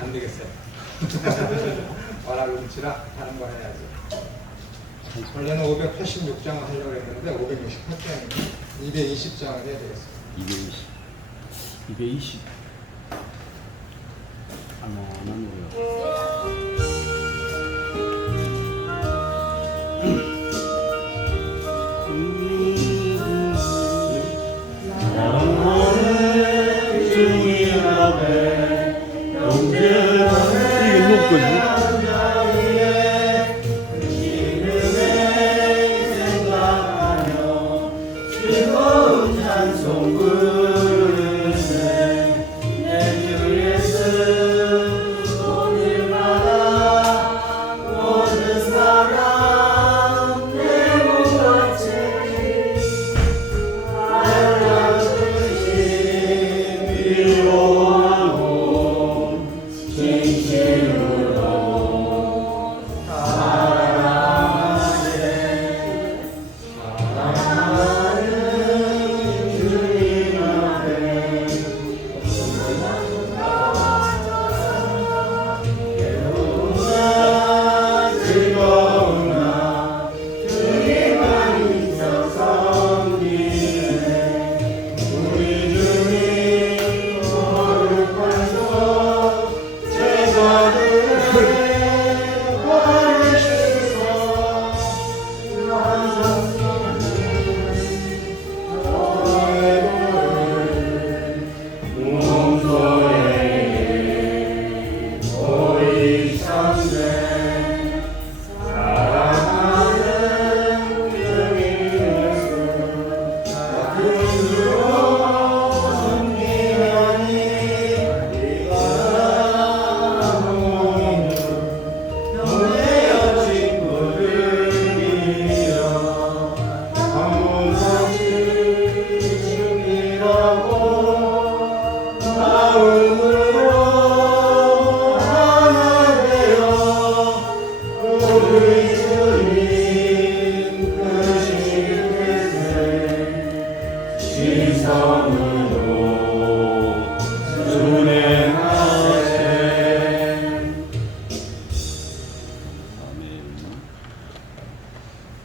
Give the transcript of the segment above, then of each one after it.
안 되겠어요. 워낙 음치라 다른 거 해야지. 원래는 586장을 하려고 했는데 568장이면 220장을 해야 되겠어요. 220. 안하고요. 이게 누구 거지?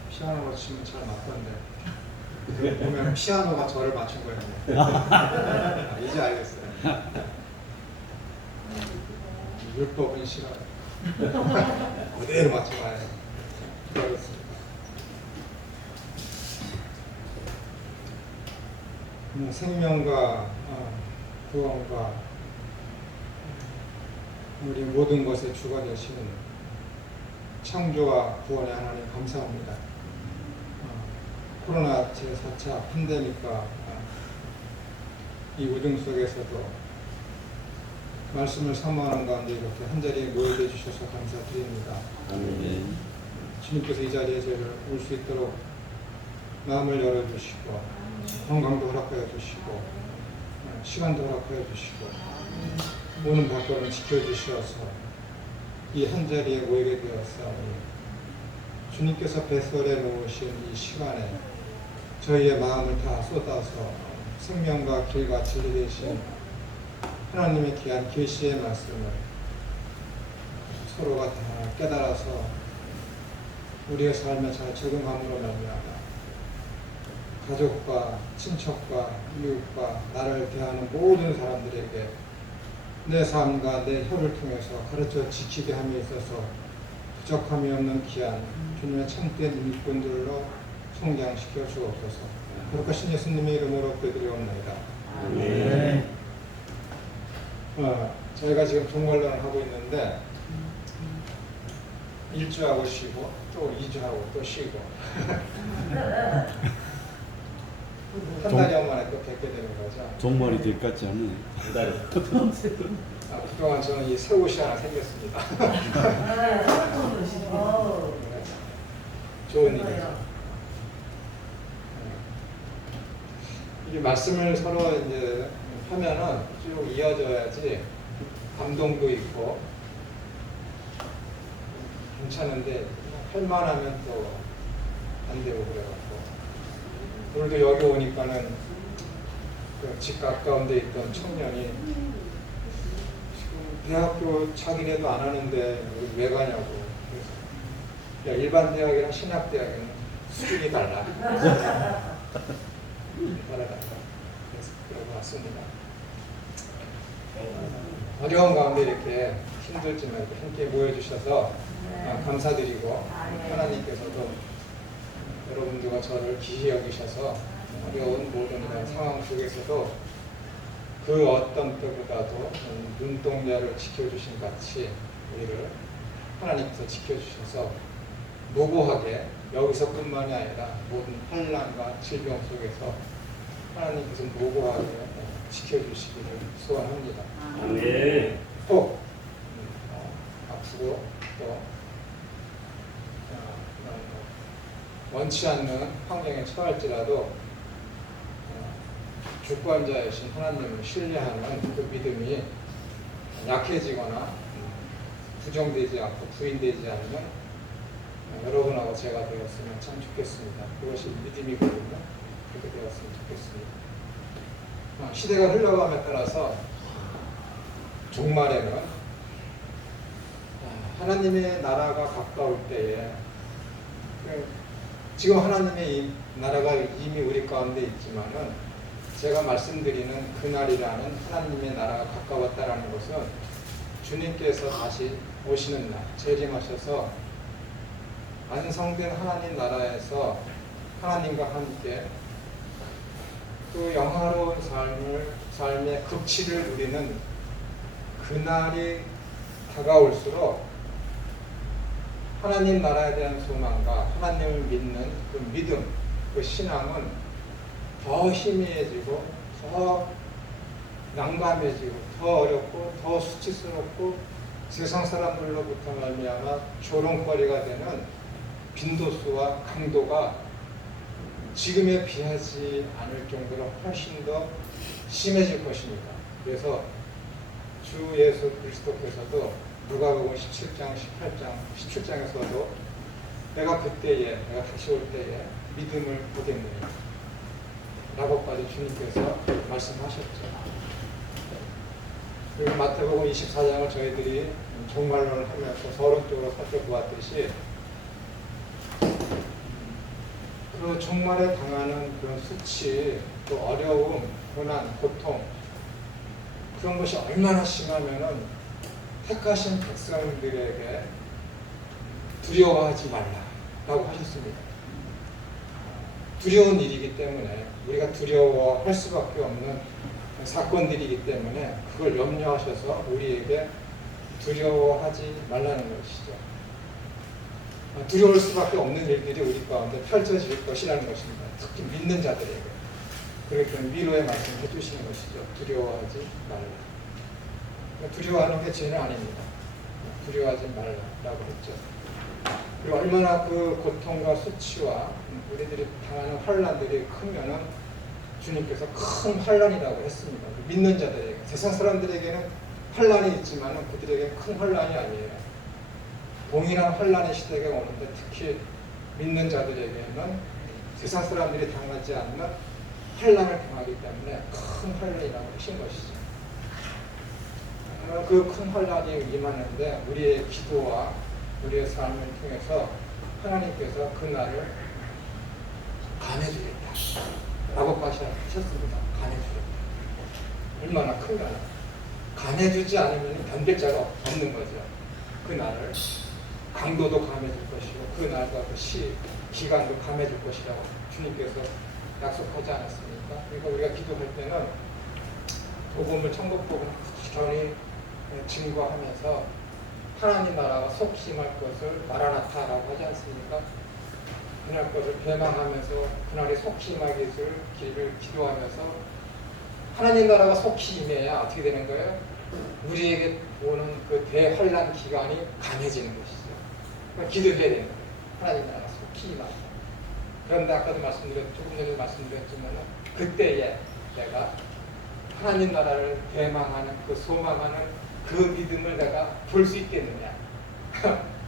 피아노로 치면 잘 맞던데 보면 피아노가 저를 맞춘 거예요. 이제 알겠어요. 율법은 싫어요. 그대로 맞춰봐야 그렇습니다. 생명과 구원과 우리 모든 것의 주가 되시는 창조와 구원의 하나님 감사합니다. 코로나 제4차 팬데믹과 이 우등 속에서도 말씀을 사모하는 가운데 이렇게 한자리에 모여져 주셔서 감사드립니다. 아멘. 주님께서 이 자리에 저희를 올 수 있도록 마음을 열어주시고 건강도 허락하여 주시고 시간도 허락하여 주시고 오는 밖으로는 지켜주셔서 이 한자리에 모이게 되었사오니 주님께서 배설해 놓으신 이 시간에 저희의 마음을 다 쏟아서 생명과 길과 진리 되신 하나님의 귀한 계시의 말씀을 서로가 다 깨달아서 우리의 삶에 잘 적응함으로 말미암아 가족과 친척과 이웃과 나를 대하는 모든 사람들에게 내 삶과 내 혀를 통해서 가르쳐 지키게 함에 있어서 부족함이 없는 귀한 주님의 참된 일꾼들로 성장시켜 주옵소서. 거룩하신 예수님의 이름으로 기도드리옵나이다. 아멘. 저희가 지금 종말론을 하고 있는데 1주하고 쉬고 또 2주하고 또 쉬고 한 달여 만에 또 뵙게 되는 거죠. 종말이 될 것 같지 않아요? 그동안 저는 이 새 옷이 하나 생겼습니다. 좋은 일이죠. 이 말씀을 서로 이제 하면은 쭉 이어져야지 감동도 있고 괜찮은데 할만하면 또 안 되고 그래갖고 오늘도 여기 오니까는 그 집 가까운 데 있던 청년이 지금 대학교 자기네도 안 하는데 왜 가냐고. 그래서 야, 일반 대학이랑 신학 대학은 수준이 달라. 따라간다. 그래서 그러고 왔습니다. 어려운 가운데 이렇게 힘들지만 이렇게 함께 모여주셔서 감사드리고 하나님께서도 여러분들과 저를 귀히 여기셔서 어려운 모든 그런 상황 속에서도 그 어떤 때보다도 눈동자를 지켜주신 같이 우리를 하나님께서 지켜주셔서 노고하게 여기서뿐만이 아니라 모든 환난과 질병 속에서 하나님께서 노고하게 지켜주시기를 소원합니다. 아멘. 또 아프고 또 원치 않는 환경에 처할지라도 주권자이신 하나님을 신뢰하는 그 믿음이 약해지거나 부정되지 않고 부인되지 않는 여러분하고 제가 되었으면 참 좋겠습니다. 그것이 믿음이거든요. 그렇게 되었으면 좋겠습니다. 시대가 흘러감에 따라서 종말에는 하나님의 나라가 가까울 때에 지금 하나님의 이 나라가 이미 우리 가운데 있지만은 제가 말씀드리는 그날이라는 하나님의 나라가 가까웠다라는 것은 주님께서 다시 오시는 날 재림하셔서 완성된 하나님 나라에서 하나님과 함께 그 영화로운 삶의 극치를 누리는 그날이 다가올수록 하나님 나라에 대한 소망과 하나님을 믿는 그 믿음, 그 신앙은 더 희미해지고 더 난감해지고 더 어렵고 더 수치스럽고 세상 사람들로부터 말미암아 조롱거리가 되는 빈도수와 강도가 지금에 비하지 않을 정도로 훨씬 더 심해질 것입니다. 그래서 주 예수 그리스도께서도 누가복음 17장, 18장, 17장에서도 내가 그때에, 내가 다시 올 때에 믿음을 보겠느냐 라고까지 주님께서 말씀하셨죠. 그리고 마태복음 24장을 저희들이 종말론을 하면서 서론적으로 살펴보았듯이 그 종말에 당하는 그런 수치, 또 어려움, 고난, 고통 그런 것이 얼마나 심하면은 택하신 백성들에게 두려워하지 말라라고 하셨습니다. 두려운 일이기 때문에 우리가 두려워할 수밖에 없는 사건들이기 때문에 그걸 염려하셔서 우리에게 두려워하지 말라는 것이죠. 두려울 수밖에 없는 일들이 우리 가운데 펼쳐질 것이라는 것입니다. 특히 믿는 자들에게 그렇게 위로의 말씀을 해주시는 것이죠. 두려워하지 말라. 두려워하는 게 죄는 아닙니다. 두려워하지 말라고 했죠. 그리고 얼마나 그 고통과 수치와 우리들이 당하는 환난들이 크면은 주님께서 큰 환난이라고 했습니다. 믿는 자들에게, 세상 사람들에게는 환난이 있지만은 그들에게 큰 환난이 아니에요. 동일한 환난의 시대가 오는데 특히 믿는 자들에게는 세상 사람들이 당하지 않는 환난을 당하기 때문에 큰 환난이라고 하신 것이죠. 그 큰 환난이 임하는데 우리의 기도와 우리의 삶을 통해서 하나님께서 그 날을 감해주겠다 라고까지 하셨습니다. 감해주겠다. 얼마나 큰가. 감해주지 않으면 견딜 자가 없는 거죠. 그 날을 강도도 감해줄 것이고 그 날과 그 기간도 감해줄 것이라고 주님께서 약속하지 않았습니까? 그러니까 우리가 기도할 때는 복음을 천국복음을 부지런히 증거하면서 하나님 나라가 속심할 것을 마라나타라고 하지 않습니까? 그날 것을 배망하면서 그날이 속심하기를 기도하면서 하나님 나라가 속히 임해야 어떻게 되는 거예요? 우리에게 오는 그 대환란 기간이 강해지는 것이죠. 그러니까 기도해야 되는 거예요. 하나님 나라가 속히 임하다. 그런데 아까도 조금 전에 말씀드렸지만 그때에 내가 하나님 나라를 대망하는 그 소망하는 그 믿음을 내가 볼 수 있겠느냐.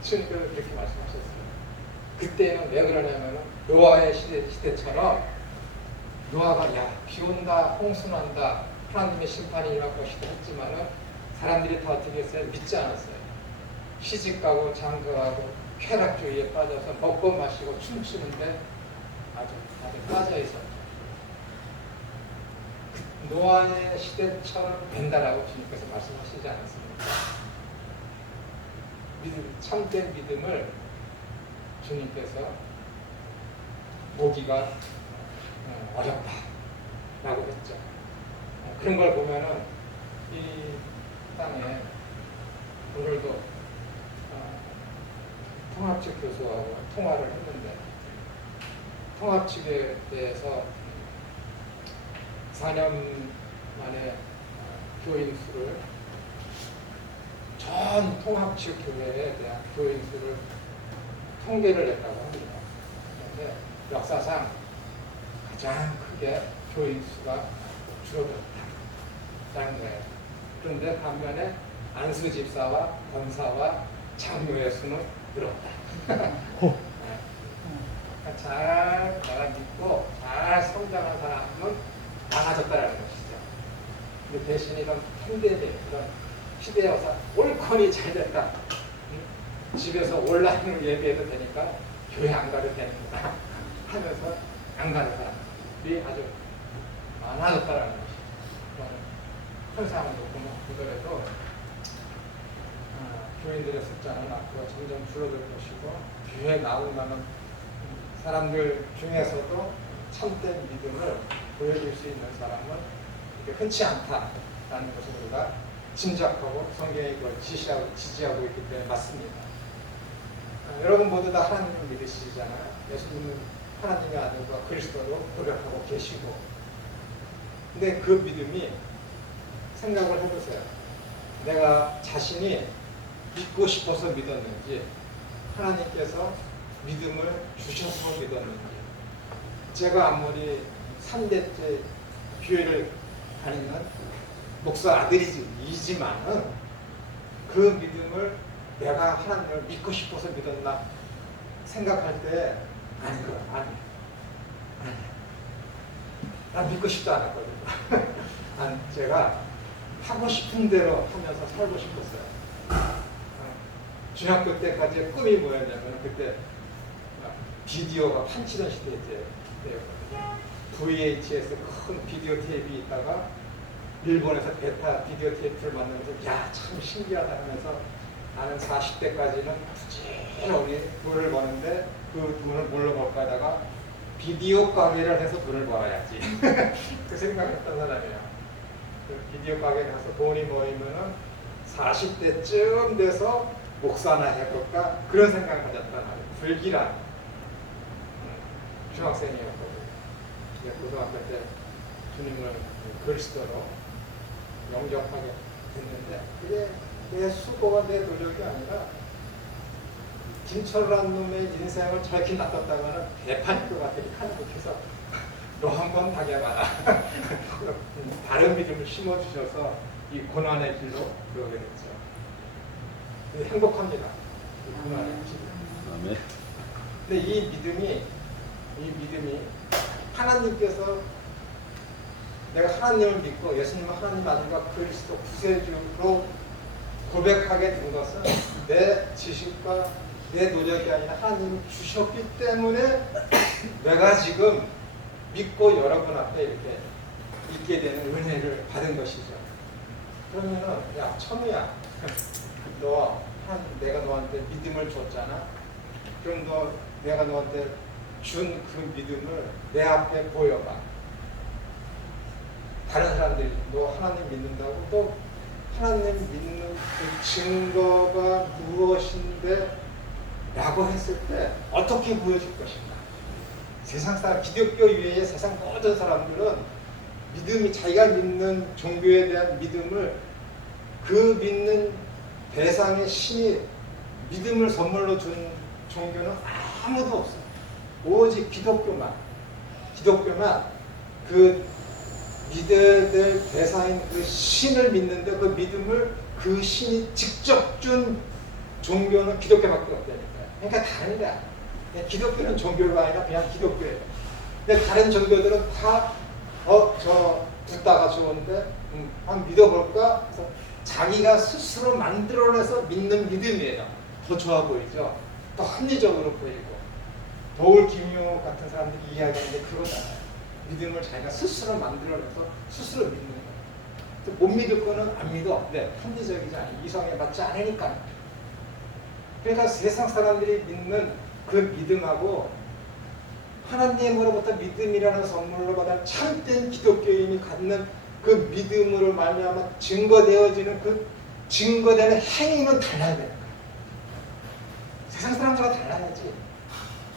주님께서 그렇게 말씀하셨어요. 그때는 왜 그러냐면 노아의 시대처럼 노아가 비 온다, 홍수 난다, 하나님의 심판이 임할 것이다 했지만은 사람들이 다 어떻게 했어요? 믿지 않았어요. 시집가고 장가가고 쾌락주의에 빠져서 먹고 마시고 춤추는데 아주 빠져 있었죠. 그 노아의 시대처럼 된다라고 주님께서 말씀하시지 않았습니까? 믿음, 참된 믿음을 주님께서 보기가 어렵다라고 했죠. 그런 걸 보면은 이 땅에 오늘도 통합 측 교수하고 통화를 했는데 통합 측에 대해서 4년 만에 교인 수를 전 통합 측 교회에 대한 교인 수를 통계를 냈다고 합니다. 그런데 역사상 가장 크게 교인 수가 줄어들었다는 거예요. 그런데 반면에 안수 집사와 권사와 장로의 수는 늘었다. 잘 내가 믿고 잘 성장한 사람은 많아졌다는 것이죠. 근데 대신 이런 팬데믹, 이런 시대여서 옳거니 잘 됐다. 집에서 온라인으로 예배해도 되니까 교회 안 가도 되는구나 하면서 안 가는 사람들이 아주 많아졌다는 것이죠. 현상을 보더라도 교인들의 숫자는 앞으로 점점 줄어들 것이고 교회에 나오는 사람들 중에서도 참된 믿음을 보여줄 수 있는 사람은 흔치 않다라는 것을 우리가 짐작하고 성경이 그걸 지지하고 있기 때문에 맞습니다. 여러분 모두 다 하나님을 믿으시잖아요. 예수님은 하나님의 아들과 그리스도로 고백하고 계시고, 근데 그 믿음이 생각을 해보세요. 내가 자신이 믿고 싶어서 믿었는지, 하나님께서 믿음을 주셔서 믿었는지. 제가 아무리 3대째 교회를 다니는 목사 아들이지만은 그 믿음을 내가 하나님을 믿고 싶어서 믿었나 생각할 때 아닌 거야. 아니. 난 믿고 싶지 않았거든요. 제가 하고 싶은 대로 하면서 살고 싶었어요. 중학교 때까지의 꿈이 뭐였냐면 그때 비디오가 판치던 시대였거든요. VHS 큰 비디오 테이프가 있다가 일본에서 베타 비디오 테이프를 만들면서 야, 참 신기하다 하면서 나는 40대까지는 부지런히 돈을 버는데 그 돈을 뭘로 벌까 하다가 비디오 가게를 해서 돈을 벌어야지. 그 생각했던 사람이에요. 그 비디오 가게 가서 돈이 모이면은 40대쯤 돼서 목사나 해볼까 그런 생각을 가졌단 말이에요. 불길한 중학생이었거든요. 고등학교 때 주님을 그리스도로 영접하게 됐는데 그게 내 수고와 내 노력이 아니라 김철란 놈의 인생을 저렇게 놔뒀다가는 대판일 것 같으니 칼국해서 너 한번 당해봐라. 다른 믿음을 심어주셔서 이 고난의 길로 들어오게 됐죠. 행복합니다. 이 고난의 길. 아멘. 근데 이 믿음이 하나님께서 내가 하나님을 믿고 예수님은 하나님 아들과 그리스도 구세주로 고백하게 된 것은 내 지식과 내 노력이 아니라 하나님이 주셨기 때문에 내가 지금 믿고 여러분 앞에 이렇게 있게 되는 은혜를 받은 것이죠. 그러면은 야 천우야, 내가 너한테 믿음을 줬잖아. 그럼 내가 너한테 준 그 믿음을 내 앞에 보여봐. 다른 사람들이 너 하나님 믿는다고 또 하나님 믿는 그 증거가 무엇인데? 라고 했을 때 어떻게 보여줄 것인가? 세상 사람, 기독교 이외의 세상 모든 사람들은 믿음이 자기가 믿는 종교에 대한 믿음을 그 믿는 대상의 신이 믿음을 선물로 준 종교는 아무도 없어요. 오직 기독교만 그 믿어야 될 대상인 그 신을 믿는데 그 믿음을 그 신이 직접 준 종교는 기독교밖에 없다니까요. 그러니까 다르다. 기독교는 종교가 아니라 그냥 기독교예요. 근데 다른 종교들은 다 저 듣다가 좋은데 한번 믿어볼까? 그래서 자기가 스스로 만들어내서 믿는 믿음이에요. 더 좋아 보이죠? 더 합리적으로 보이고. 도울 김용옥 같은 사람들이 이야기하는데 그거잖아요. 믿음을 자기가 스스로 만들어내서 스스로 믿는 거예요. 못 믿을 거는 안 믿어. 네, 합리적이지 않아요. 이성에 맞지 않으니까. 그러니까 세상 사람들이 믿는 그 믿음하고 하나님으로부터 믿음이라는 선물로 받은 참된 기독교인이 갖는 그 믿음으로 말미암아 증거되어지는 그 증거되는 행위는 달라야 되는 거야. 세상 사람들과 달라야지.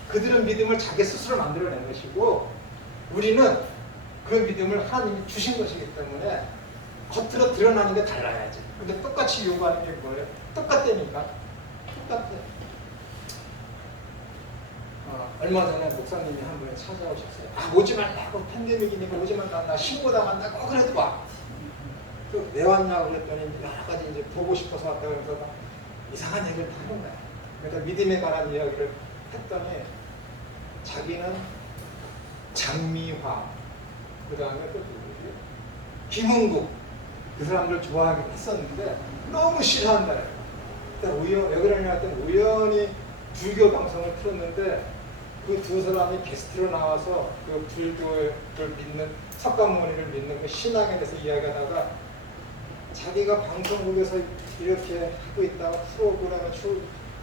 그들은 믿음을 자기 스스로 만들어낸 것이고 우리는 그 믿음을 하나님이 주신 것이기 때문에 겉으로 드러나는 게 달라야지. 근데 똑같이 요구하는 게 뭐예요? 똑같다니까. 똑같아요. 얼마 전에 목사님이 한 분이 찾아오셨어요. 오지 말라고, 팬데믹이니까 오지 말라, 나 신고당한다고. 그래도 와. 왜 왔냐고 그랬더니 여러 가지 이제 보고 싶어서 왔다고 그래서 막 이상한 얘기를 다 하는 거야. 그러니까 믿음에 관한 이야기를 했더니 자기는 장미화, 그 다음에 또 누구지? 김은국, 그 사람들 좋아하긴 했었는데 너무 싫어한다. 왜 그러냐 했더니 우연히 불교 방송을 틀었는데 그 두 사람이 게스트로 나와서 그 불교를 믿는 석가모니를 믿는 그 신앙에 대해서 이야기하다가 자기가 방송국에서 이렇게 하고 있다가 프로그램을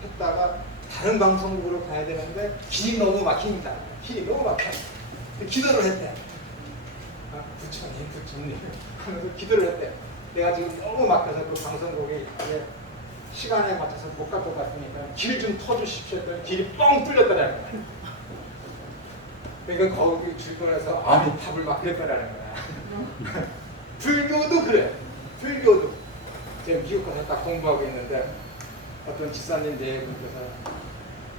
했다가 다른 방송국으로 가야 되는데 길이 너무 막힙니다. 길이 너무 막혀. 기도를 했대. 부처님 하면서 기도를 했대. 내가 지금 너무 막혀서 그 방송국에 시간에 맞춰서 못 갈 것 같으니까 길 좀 터주십시오 했더니 길이 뻥 뚫렸더라는 거야. 그러니까 거기 주변에서 밥을 막 그랬더라는 거야. 불교도 그래. 불교도. 제가 미국 가서 딱 공부하고 있는데 어떤 집사님 네분께서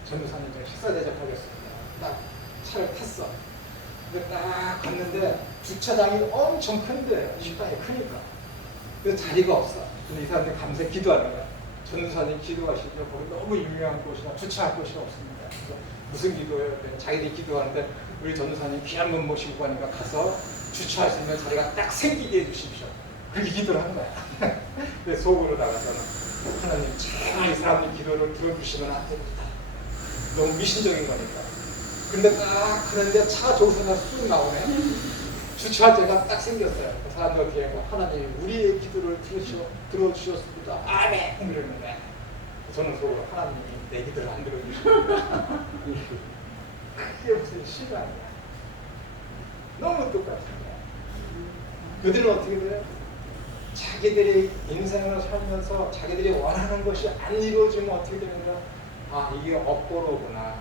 전도사님께 식사 대접하겠습니다. 딱 차를 탔어. 근데 딱 갔는데 주차장이 엄청 큰데 식당이 크니까. 그래서 자리가 없어. 근데 이 사람들이 밤새 기도하는 거야. 전도사님 기도하시죠. 거기 너무 유명한 곳이라 주차할 곳이 없습니다. 그래서 무슨 기도예요? 자기들이 기도하는데 우리 전도사님 귀한 분 모시고 가니까 가서 주차할 수 있는 자리가 딱 생기게 해주십시오. 그렇게 기도를 한 거야. 그래서 속으로 나가서는 하나님 제발 이 사람들 기도를 들어주시면 안 됩니다. 너무 미신적인 거니까. 근데 딱 그런데 차가 저기서 쑥 나오네. 주차할 때가 딱 생겼어요. 그 사람들 어떻게 하고 하나님 우리의 기도를 들어주셨습니다. 아멘! 그러는 거야. 저는 속으로 하나님이 내 기도를 안 들어주십니다. 그게 무슨 신앙이야. 너무 똑같은 거야. 그들은 어떻게 돼요? 자기들이 인생을 살면서 자기들이 원하는 것이 안 이루어지면 어떻게 되는가? 이게 업보로구나.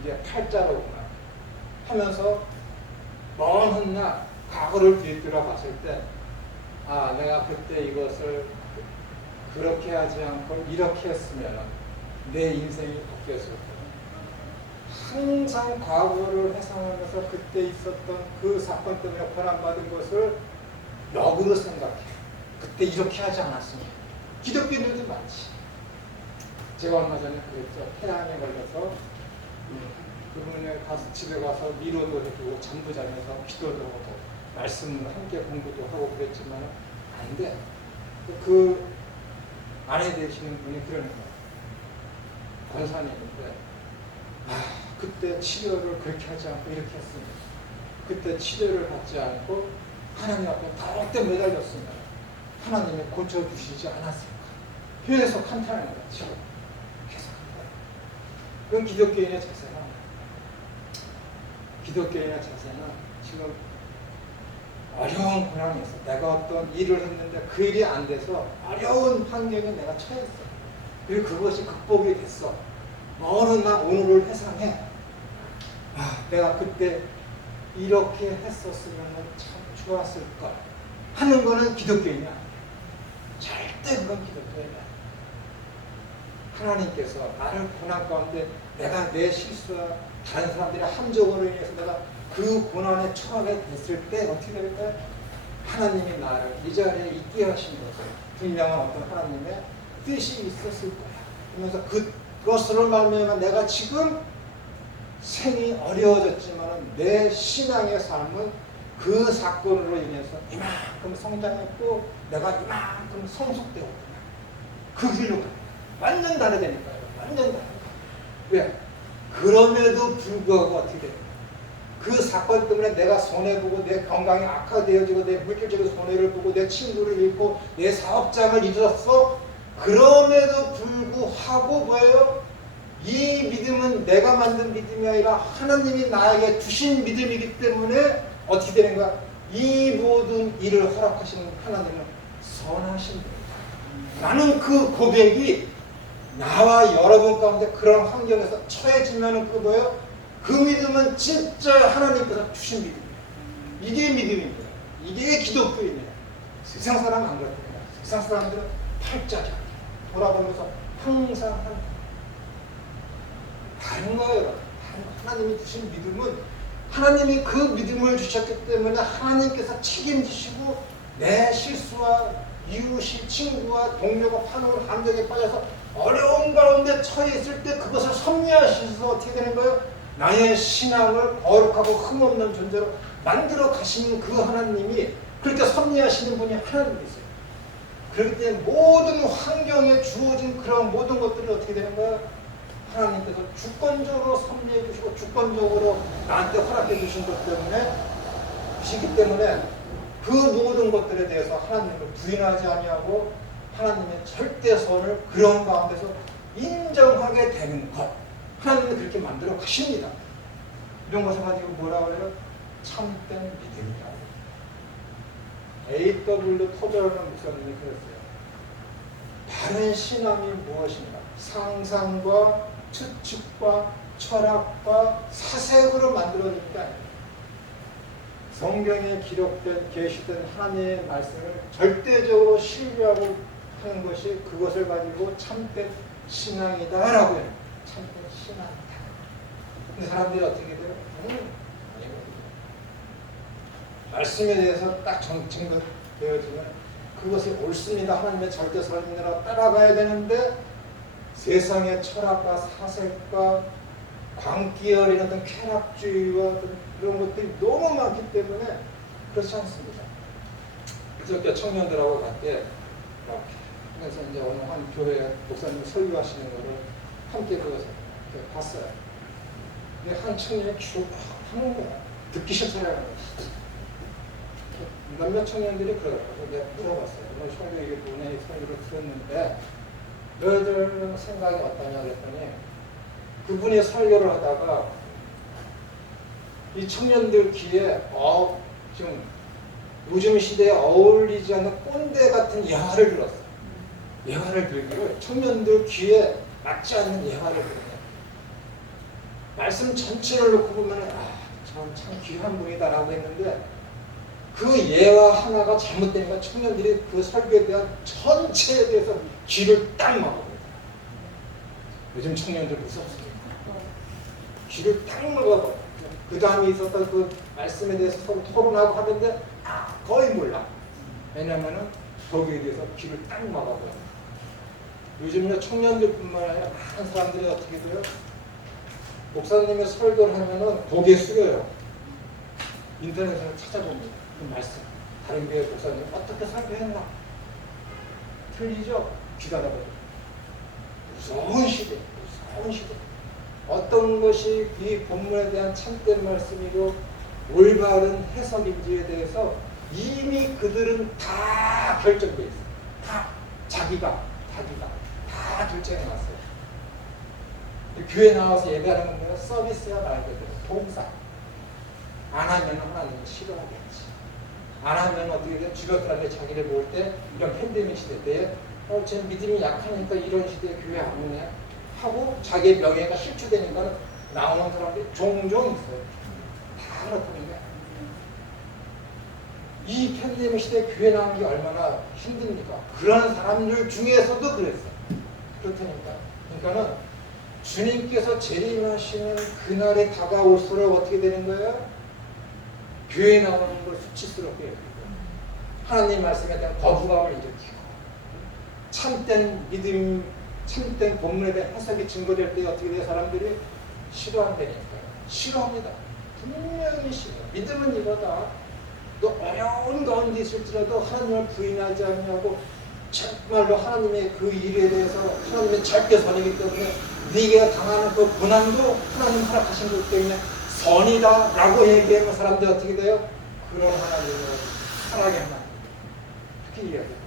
이게 팔자로구나. 하면서 먼 훗날 과거를 뒤돌아 봤을 때 내가 그때 이것을 그렇게 하지 않고 이렇게 했으면 내 인생이 바뀌었을 거야. 항상 과거를 회상하면서 그때 있었던 그 사건 때문에 고난받은 것을 역으로 생각해. 그때 이렇게 하지 않았으면. 기독교인들도 많지. 제가 얼마 전에 그랬죠. 폐암에 걸려서 그분에 가서 집에 가서 위로도 해주고 잠도 자면서 기도도 하고 말씀을 함께 공부도 하고 그랬지만 아닌데 그 아내 되시는 분이 그러는 거예요. 권사님인데 그때 치료를 그렇게 하지 않고 이렇게 했습니다. 그때 치료를 받지 않고 하나님 앞에 더욱더 매달렸습니다. 하나님이 고쳐주시지 않았을까. 계속 한탄하는 거야. 지금 계속 한탄. 그건 기독교인의 자세나 기독교인의 자세는 지금 어려운 고난이 있어. 내가 어떤 일을 했는데 그 일이 안 돼서 어려운 환경에 내가 처했어. 그리고 그것이 극복이 됐어. 어느 날 오늘을 회상해. 내가 그때 이렇게 했었으면 참 좋았을 걸 하는 거는 기독교인이 아니야. 절대 그건 기독교인이 아니야. 하나님께서 나를 고난 가운데 내가 내 실수와 다른 사람들의 함정으로 인해서 내가 그 고난에 처하게 됐을 때 어떻게 될까요? 하나님이 나를 이 자리에 있게 하신 것은 분명한 어떤 하나님의 뜻이 있었을 거야. 그러면서 그것으로 말미암아 내가 지금 생이 어려워졌지만 내 신앙의 삶은 그 사건으로 인해서 이만큼 성장했고 내가 이만큼 성숙되었구나. 그 길로 가요. 완전 다르다니까요. 완전 다르다. 왜? 그럼에도 불구하고 어떻게 돼요? 그 사건 때문에 내가 손해보고 내 건강이 악화되어지고 내 물질적인 손해를 보고 내 친구를 잃고 내 사업장을 잃었어. 그럼에도 불구하고 뭐예요? 이 믿음은 내가 만든 믿음이 아니라 하나님이 나에게 주신 믿음이기 때문에 어떻게 되는 거야? 이 모든 일을 허락하시는 하나님은 선하신 분이다. 나는 그 고백이 나와 여러분 가운데 그런 환경에서 처해지면은 그 뭐예요? 그 믿음은 진짜 하나님께서 주신 믿음이에요. 이게 믿음입니다. 이게 기독교입니다. 세상 사람은 안 그렇습니다. 세상 사람들은 팔자기 돌아보면서 항상 다른 거예요. 하나님이 주신 믿음은 하나님이 그 믿음을 주셨기 때문에 하나님께서 책임지시고 내 실수와 이웃이 친구와 동료가 파놓은 함정에 빠져서 어려운 가운데 처해 있을 때 그것을 섭리하셔서 어떻게 되는 거예요? 나의 신앙을 거룩하고 흠없는 존재로 만들어 가시는 그 하나님이 그렇게 섭리하시는 분이 하나님이세요. 그렇기 때문에 모든 환경에 주어진 그런 모든 것들이 어떻게 되는 거예요? 하나님께서 주권적으로 섭리해 주시고 주권적으로 나한테 허락해 주신 것 때문에 주시기 때문에 그 모든 것들에 대해서 하나님을 부인하지 아니하고 하나님의 절대선을 그런 가운데서 인정하게 되는 것. 하나님은 그렇게 만들어 가십니다. 이런 것을 가지고 뭐라 그래요? 참된 믿음이라고. A.W. 토저라는 목사님이 그랬어요. 바른 신앙이 무엇인가? 상상과 추측과 철학과 사색으로 만들어진 게 아닙니다. 성경에 기록된 계시된 하나님의 말씀을 절대적으로 신뢰하고 하는 것이 그것을 가지고 참된 신앙이다라고 해요. 참된 신앙이다. 근데 사람들이 어떻게 돼요? 말씀에 대해서 딱 증거되어지면 그것이 옳습니다. 하나님의 절대선이라 따라가야 되는데 세상의 철학과 사색과 광기열이나 어떤 쾌락주의와 어떤 그런 것들이 너무 많기 때문에 그렇지 않습니다. 그저께 청년들하고 갈때 그래서 이제 어느 한 교회 목사님 설교하시는 거를 함께 봤어요. 근데 한 청년이 쭉 하는 거야. 듣기 싫더라고요. 몇몇 청년들이 그러더라고요. 내가 물어봤어요. 오늘 설교 이게 뭐냐 설교를 들었는데 너희들 생각이 어떠냐 그랬더니 그분이 설교를 하다가 이 청년들 귀에 좀 요즘 시대에 어울리지 않는 꼰대 같은 예화를 들었어요. 예화를 들기를 청년들 귀에 맞지 않는 예화를 들었어요. 말씀 전체를 놓고 보면 저는 참 귀한 분이다라고 했는데 그 예화 하나가 잘못되니까 청년들이 그 설교에 대한 전체에 대해서 귀를 딱 막아버려요. 요즘 청년들 무섭습니다. 귀를 딱 막아버려요. 그 다음에 있었던 그 말씀에 대해서 서로 토론하고 하는데 거의 몰라. 왜냐면은 거기에 대해서 귀를 딱 막아버려요. 요즘에 청년들뿐만 아니라 많은 사람들이 어떻게 돼요? 목사님의 설교를 하면은 고개 숙여요. 인터넷에서 찾아봅니다. 그 말씀. 다른 교회 목사님 어떻게 설교했나? 틀리죠? 귀가 나버려요. 무서운 시대. 무서운 시대. 어떤 것이 이 본문에 대한 참된 말씀이고 올바른 해석인지에 대해서 이미 그들은 다 결정되어 있어요. 다 자기가 다 결정해놨어요. 교회 나와서 예배하는 건 뭐야? 서비스야 말 그대로 봉사. 안 하면 하나님은 싫어하겠지. 안 하면 어떻게 돼? 주변 사람들이 자기를 볼 때 이런 팬데믹 시대 때 제 믿음이 약하니까 이런 시대에 교회 안 오네 하고 자기의 명예가 실추되니까 나오는 사람들이 종종 있어요. 다 그렇다는 거야. 이 팬데믹 시대에 교회 나오는 게 얼마나 힘듭니까? 그런 사람들 중에서도 그랬어요. 그렇다니까. 그러니까는 주님께서 재림하시는 그날이 다가올수록 어떻게 되는 거예요? 교회 나오는 걸 수치스럽게 여기고 하나님 말씀에 대한 거부감을 일으키고 참된 믿음, 참된 본문에 대한 해석이 증거될 때 어떻게 돼요? 사람들이 싫어한다니까요. 싫어합니다. 분명히 싫어. 믿음은 이거다. 또 어려운 가운데 있을지라도 하나님을 부인하지 않냐고 정말로 하나님의 그 일에 대해서 하나님의 절대 선이기 때문에 네가 당하는 그 고난도 하나님 허락하신 것 때문에 선이다 라고 얘기하면 사람들이 어떻게 돼요? 그런 하나님을 사랑의 하나님 그렇게 이야기해요.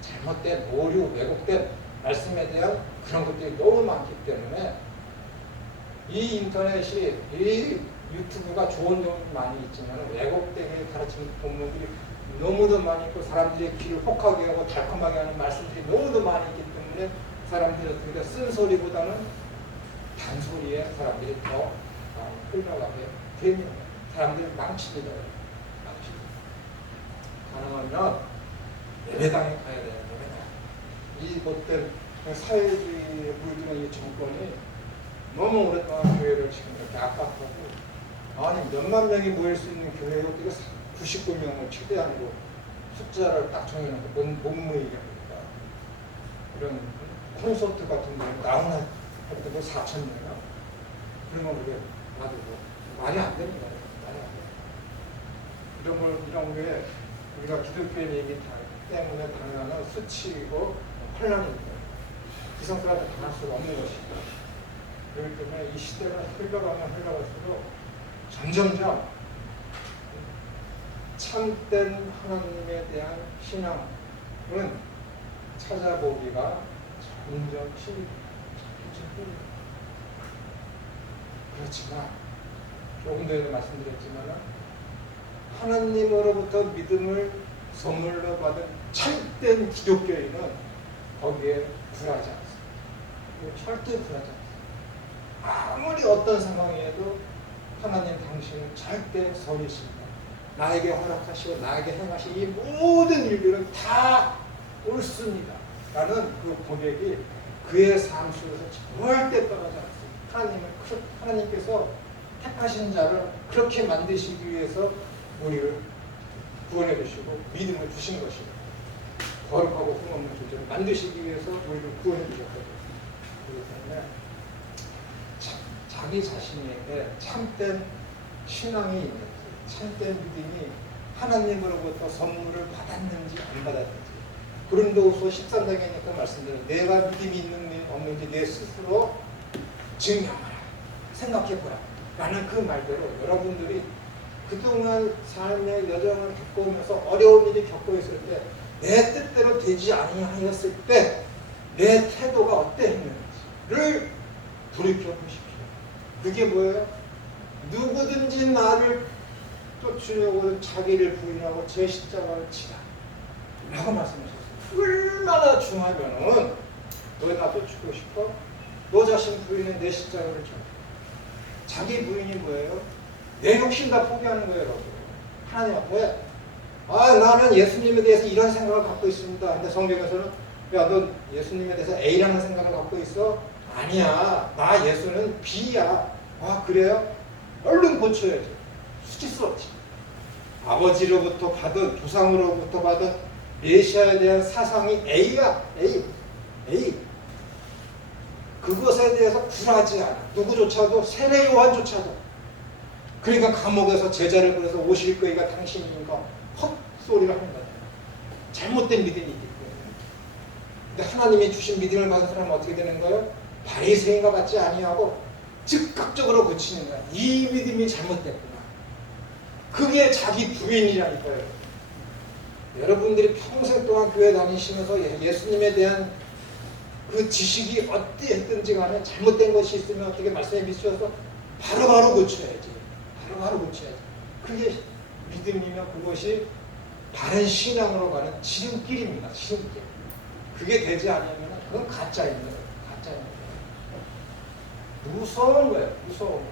잘못된 오류, 왜곡된 말씀에 대한 그런 것들이 너무 많기 때문에 이 인터넷이 이 유튜브가 좋은 점이 많이 있지만 왜곡되게 가르치는 본문들이 너무도 많이 있고 사람들의 귀를 혹하게 하고 달콤하게 하는 말씀들이 너무도 많이 있기 때문에 사람들이 어떻게 쓴소리보다는 단소리에 사람들이 더 흘러가게 됩니다. 사람들이 망칩니다. 가능하면 예배당에 가야 돼요. 예배당. 이 못된 사회주의에 물드는 이 정권이 너무 오랫동안 교회를 지금 이렇게 압박하고 아니 몇만 명이 모일 수 있는 교회에 어떻게 99명을 최대한으로 숫자를 딱 정해놓고 못 모이게 합니까? 이런 콘서트 같은 거 나오나 할 때도 4,000명이나 그런 걸 우리가 놔두고 말이 안 됩니다. 말이 안 돼요. 이런 게 우리가 기독교의 얘기 때문에 당연한 수치이고 혼란입니다. 기성들한테 당할 수가 없는 것입니다. 그렇기 때문에 이 시대가 흘러가면 흘러갈수록 점점점 참된 하나님에 대한 신앙은 찾아보기가 점점 힘듭니다. 그렇지만 조금 전에도 말씀드렸지만 하나님으로부터 믿음을 선물로 받은 참된 기독교인은 거기에 굴하지 않습니다. 절대 굴하지 않습니다. 아무리 어떤 상황이어도 하나님 당신은 절대 선이십니다. 나에게 허락하시고 나에게 행하신 이 모든 일들은 다 옳습니다. 라는 그 고백이 그의 삶 속에서 절대 떠나지 않습니다. 하나님께서 택하신 자를 그렇게 만드시기 위해서 우리를 구원해 주시고 믿음을 주신 것입니다. 거룩하고 흠없는 존재를 만드시기 위해서 우리를 구원해 주셨거든요. 그렇기 때문에 자기 자신에게 참된 신앙이 있는지 참된 믿음이 하나님으로부터 선물을 받았는지 안 받았는지 고린도후서 13장이니까 말씀드린 내가 믿음이 있는지 없는지 내 스스로 증명하라 생각해보라 라는 그 말대로 여러분들이 그동안 삶의 여정을 겪어오면서 어려운 일이 겪고 있을 때 내 뜻대로 되지 아니하였을 때 내 태도가 어땠는지를 돌이켜보십시오. 그게 뭐예요? 누구든지 나를 쫓으려고 자기를 부인하고 제 십자가를 지라 라고 말씀하셨어요. 얼마나 중하면은 너 나 쫓고 싶어? 너 자신 부인해 내 십자가를 져. 자기 부인이 뭐예요? 내 욕심 다 포기하는 거예요. 여러분. 하나님 앞에 나는 예수님에 대해서 이런 생각을 갖고 있습니다. 근데 성경에서는 야, 너 예수님에 대해서 A라는 생각을 갖고 있어? 아니야. 나 예수는 B야. 그래요? 얼른 고쳐야지. 수치스럽지. 아버지로부터 받은 조상으로부터 받은 메시아에 대한 사상이 A야. A. 그것에 대해서 굴하지 않아. 누구조차도 세례 요한조차도. 그러니까 감옥에서 제자를 보내서 오실 거이가 당신인가 헛소리를 하는 거예요. 잘못된 믿음이 있기 때문에. 근데 하나님이 주신 믿음을 받은 사람은 어떻게 되는 거예요? 바리새인과 같지 아니하고 즉각적으로 고치는 거야. 이 믿음이 잘못됐구나. 그게 자기 부인이라니까요. 여러분들이 평생 동안 교회 다니시면서 예수님에 대한 그 지식이 어땠든지 간에 잘못된 것이 있으면 어떻게 말씀에 비추어서 바로바로 고쳐야지. 바로바로 고쳐야지. 그게 믿음이며 그것이 바른 신앙으로 가는 지름길입니다. 지름길. 그게 되지 않으면 그건 가짜입니다. 가짜입니다. 무서운 거예요. 무서운 거예요.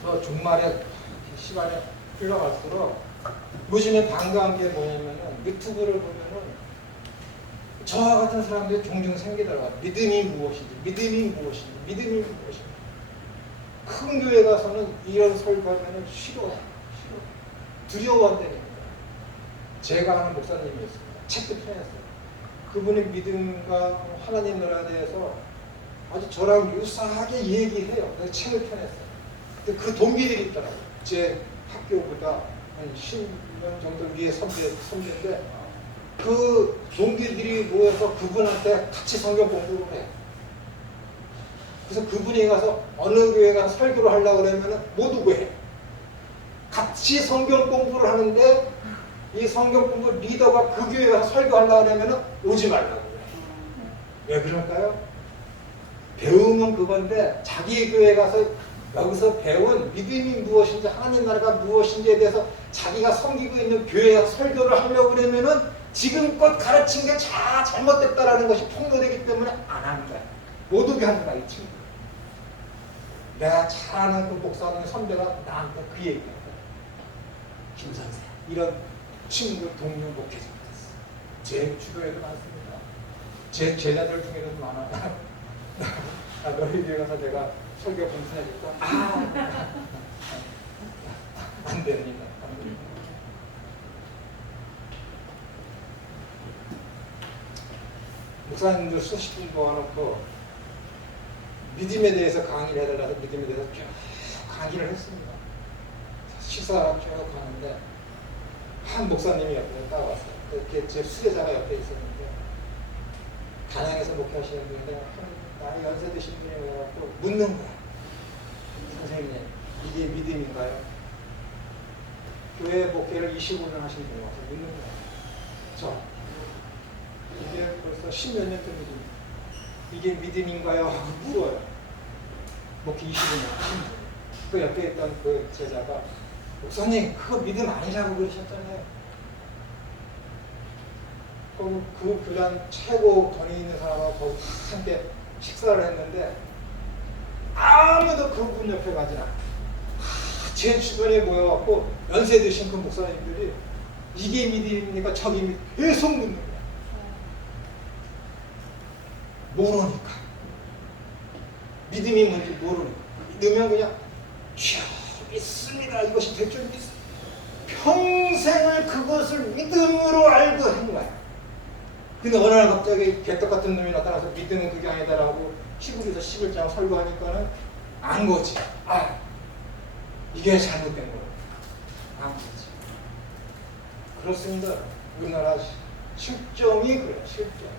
그래서 종말에 시간에 흘러갈수록 요즘에 반가운 게 뭐냐면은 유튜브를 보면은 저와 같은 사람들이 종종 생기더라고요. 믿음이 무엇인지, 믿음이 무엇인지, 믿음이 무엇인지. 큰 교회 가서는 이런 설교하면은 싫어해. 두려워한다니까. 제가 아는 목사님이 있습니다. 책도 펴냈어요. 그분의 믿음과 하나님 나라에 대해서 아주 저랑 유사하게 얘기해요. 그래서 책을 펴냈어요. 근데 그 동기들이 있더라고요. 제 학교보다 한 10년 정도 위에 선배인데 그 동기들이 모여서 그분한테 같이 성경 공부를 해. 그래서 그분이 가서 어느 교회 가서 설교를 하려고 그러면 못 오고 해. 같이 성경 공부를 하는데 이 성경 공부 리더가 그 교회 가서 설교하려고 그러면 오지 말라고 그래. 왜 그럴까요? 배우면 그건데 자기 교회 가서 여기서 배운 믿음이 무엇인지 하나님 나라가 무엇인지에 대해서 자기가 섬기고 있는 교회에 가서 설교를 하려고 그러면은 지금껏 가르친 게 다 잘못됐다라는 것이 폭로되기 때문에 안 하는 거야. 못 오게 하는 거야, 이 친구. 내가 잘 아는 그 목사님 선배가 나한테 그 얘기를 했어. 김 선생, 이런 친구, 동료 목회자가 있어. 제 주변에도 많습니다. 제 제자들 중에도 많아요. 너희 교회 가서 내가 설교 봉사해줄까? 안 됩니다. 목사님들 수십 분 모아놓고 믿음에 대해서 강의를 해달라서 믿음에 대해서 쭉 강의를 했습니다. 식사를 쭉 하는데 한 목사님이 옆에 따라왔어요. 이렇게 제 수제자가 옆에 있었는데 단양에서 목회하시는 분인데 나이 연세 드신 분이 와서 묻는 거야. 선생님, 이게 믿음인가요? 교회 목회를 25년 하신 분이 와서 묻는 거야. 이게 벌써 10몇 년 전 믿음. 이게 믿음인가요? 하고 물어요. 목회 25년 하신 분. 그 옆에 있던 그 제자가 목사님, 그거 믿음 아니라고 그러셨잖아요. 그럼 그 교단 최고 권위 있는 사람하고 거기 함께 식사를 했는데 아무도 그분 옆에 가지 않아. 제 주변에 모여갖고 연세 드신 그 목사님들이 이게 믿음입니까? 저게 믿음? 계속 묻는 거야. 모르니까. 믿음이 뭔지 모르니까. 믿으면 그냥 믿습니다. 이것이 될 줄 믿습니다. 평생을 그것을 믿음으로 알고 한 거야. 근데 어느 날 갑자기 개떡 같은 놈이 나타나서 믿음은 그게 아니다라고 시골에서 11장 설교하니까는 안 거지. 아, 이게 잘못된 거야. 안 거지. 그렇습니다. 우리나라 실정이 그래요. 실정.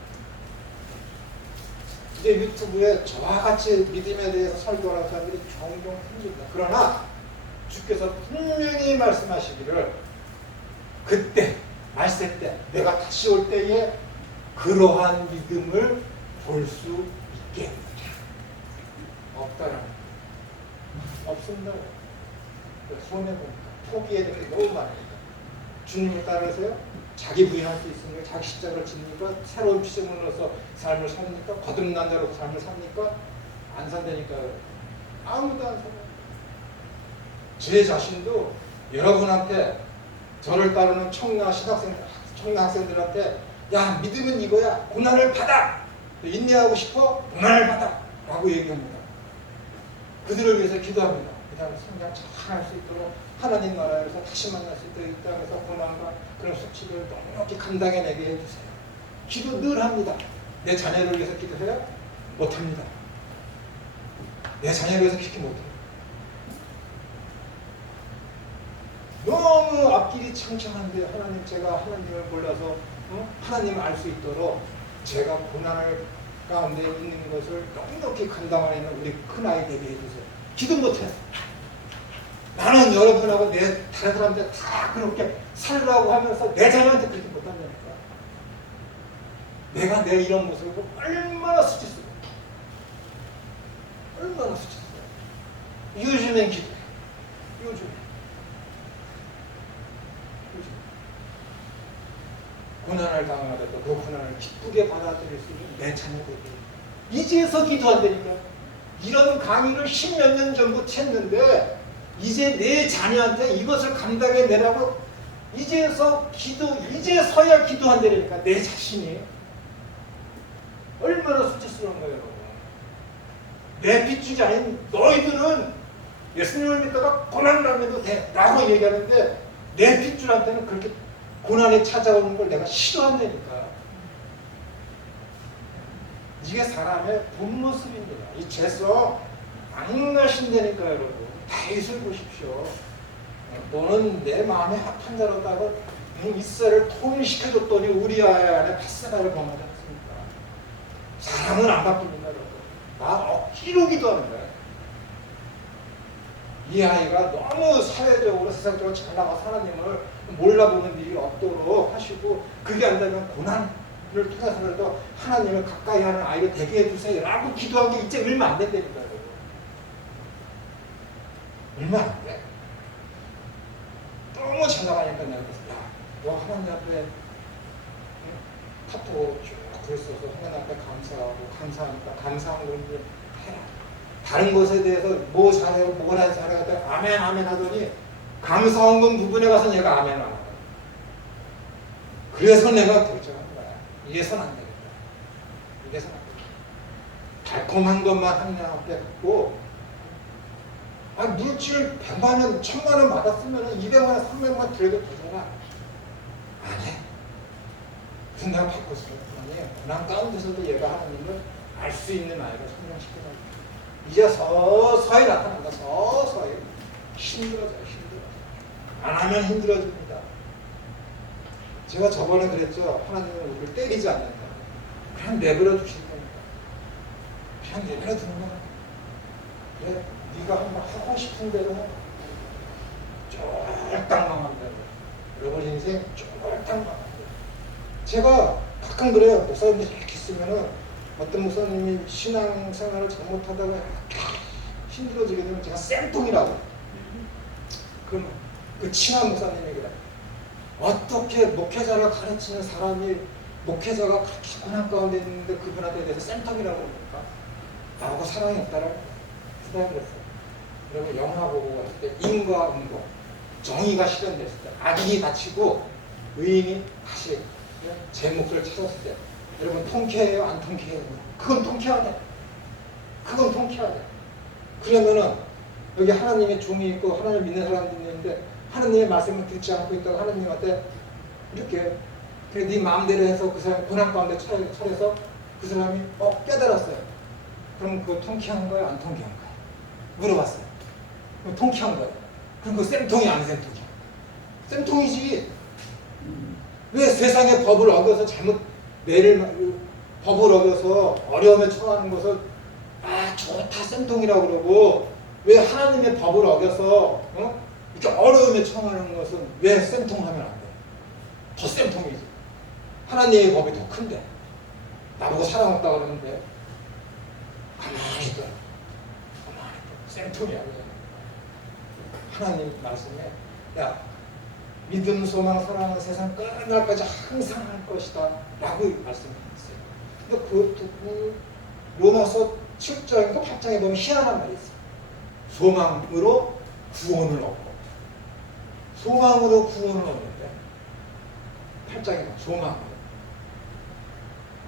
이제 유튜브에 저와 같이 믿음에 대해서 설교하는 사람들이 종종 생깁니다. 그러나 주께서 분명히 말씀하시기를 그때 말세 때 내가 다시 올 때에 그러한 믿음을 볼 수 있겠느냐. 없다는 거예요. 없습니다. 손해보니까 포기해야 되는 게 너무 많으니까. 주님을 따르세요? 자기 부인할 수 있으니까 자기 십자가를 지니까 새로운 피조물로서 삶을 삽니까? 거듭난 자로 삶을 삽니까? 안 산다니까요. 아무도 안 살아요. 제 자신도 여러분한테 저를 따르는 청라 학생들한테 야, 믿음은 이거야. 고난을 받아. 인내하고 싶어? 고난을 받아. 라고 얘기합니다. 그들을 위해서 기도합니다. 그 다음에 성장 잘 할 수 있도록 하나님 나라에서 다시 만날 수 있도록 이 땅에서 고난과 그런 수치를 넉넉히 감당해내게 해주세요. 기도 늘 합니다. 내 자녀를 위해서 기도해요? 못합니다. 내 자녀를 위해서 기도 못해요. 너무 앞길이 창창한데 하나님, 제가 하나님을 몰라서 하나님을 알 수 있도록 제가 고난을 가운데 있는 것을 넉넉히 감당하는 우리 큰아이 되게 해주세요. 기도 못해요. 나는 여러분하고 다른 사람들 다 그렇게 살라고 하면서 내 자녀한테 그렇게 못한다니까. 내가 내 이런 모습을 보고 얼마나 수치스러워. 얼마나 수치스러워. 요즘엔 기도해. 요즘에. 고난을 당하더라도 그 고난을 기쁘게 받아들일 수 있는 내 자녀들이 이제서 기도한다니까. 이런 강의를 10몇 년 전부터 했는데 이제 내 자녀한테 이것을 감당해내라고 이제서야 기도한다니까. 내 자신이 얼마나 수치스러운 거예요, 여러분. 내 핏줄이 아닌 너희들은 예수님을 믿다가 고난을 당해도 돼 라고 얘기하는데 내 핏줄한테는 그렇게 고난이 찾아오는 걸 내가 싫어한다니까. 이게 사람의 본 모습입니다. 이 죄성 악랄하신다니까 여러분. 다윗을 보십시오. 너는 내 마음에 합한 자로다고 이스라엘을 통일시켜줬더니 우리 아이 안에 바세바를 범하지 않습니까? 사람은 안 바뀝니다. 나 억지로 기도하는 거야. 이 아이가 너무 사회적으로 세상적으로 잘 나가서 하나님을 몰라보는 일이 없도록 하시고, 그게 안 되면 고난을 통해서라도 하나님을 가까이 하는 아이를 되게 해주세요 라고 기도한 게 이제 얼마 안 된다니까요. 얼마 안 돼. 너무 잘 나가니까 내가 그래서, 야, 너 하나님 앞에 카톡 쭉 글써서 하나님 앞에 감사하니까 감사한 걸 이제 해라. 다른 것에 대해서 뭐 잘해요, 뭐라 잘해요, 아멘 아멘 하더니 감사한 건 부분에 가서 내가 아멘 안 하고. 그래서 내가 결정한 거야. 이래서는 안 되겠다. 이래서는 안 되겠다. 달콤한 것만 하나님 앞에 갖고, 물질 100만 원, 1000만 원 받았으면 200만 원, 300만 원 드려도 되잖아. 안 해. 그래서 내가 바꿨어요. 아니, 고난 가운데서도 얘가 하나님을 알 수 있는 아이가 성장시켜가지고. 이제 서서히 나타난다. 서서히. 힘들어져요. 안 하면 힘들어집니다. 제가 저번에 그랬죠. 하나님은 우리를 때리지 않는다. 그냥 내버려 두실 겁니다. 그냥 내버려 두는 거야. 그래, 네가 한번 하고 싶은 대로 쫄딱 망하면 돼. 여러분 인생 쫄딱 망하면 돼. 제가 가끔 그래요. 목사님들 이렇게 있으면은 어떤 목사님이 신앙생활을 잘못하다가 힘들어지게 되면 제가 쌤통이라고. 그럼 그 친한 목사님이 그래. 어떻게 목회자를 가르치는 사람이 목회자가 그렇게 고난 가운데 있는데 그분한테 대해서 쌤통이라고 그럽니까? 나하고 사랑이 없다라고 그랬어요. 그리고 영화 보고 갔을 때 인과 응고, 정의가 실현됐을 때, 악인이 다치고 의인이 다시 제 몫을 찾았을 때, 여러분 통쾌해요? 안 통쾌해요? 그건 통쾌해야 돼. 그건 통쾌해야 돼. 그러면은 여기 하나님의 종이 있고 하나님을 믿는 사람들이 있는데 하나님의 말씀을 듣지 않고 있다가 하나님한테 이렇게 그래 네 마음대로 해서 그 사람이 고난 가운데 처해서 그 사람이 깨달았어요. 그럼 그거 통쾌한 거야? 안 통쾌한 거야? 물어봤어요. 그럼 통쾌한 거야. 그럼 그거 쌤통이 아닌 쌤통이야. 쌤통이지. 왜 세상의 법을 어겨서 법을 어겨서 어려움에 처하는 것을 좋다 쌤통이라고 그러고, 왜 하나님의 법을 어겨서 이렇게 어려움에 처하는 것은 왜 쌤통하면 안 돼? 더 쌤통이지. 하나님의 법이 더 큰데 나보고 사랑 없다고 그러는데 가만히 있어. 가만히 있어. 쌤통이야. 하나님 말씀에 야, 믿음, 소망, 사랑은 세상 끝날까지 항상 할 것이다 라고 말씀하셨어요. 근데 그것도 로마서 7장인가 8장에 보면 희한한 말이 있어요. 소망으로 구원을 얻고. 소망으로 구원을 얻는데 8장에 소망으로.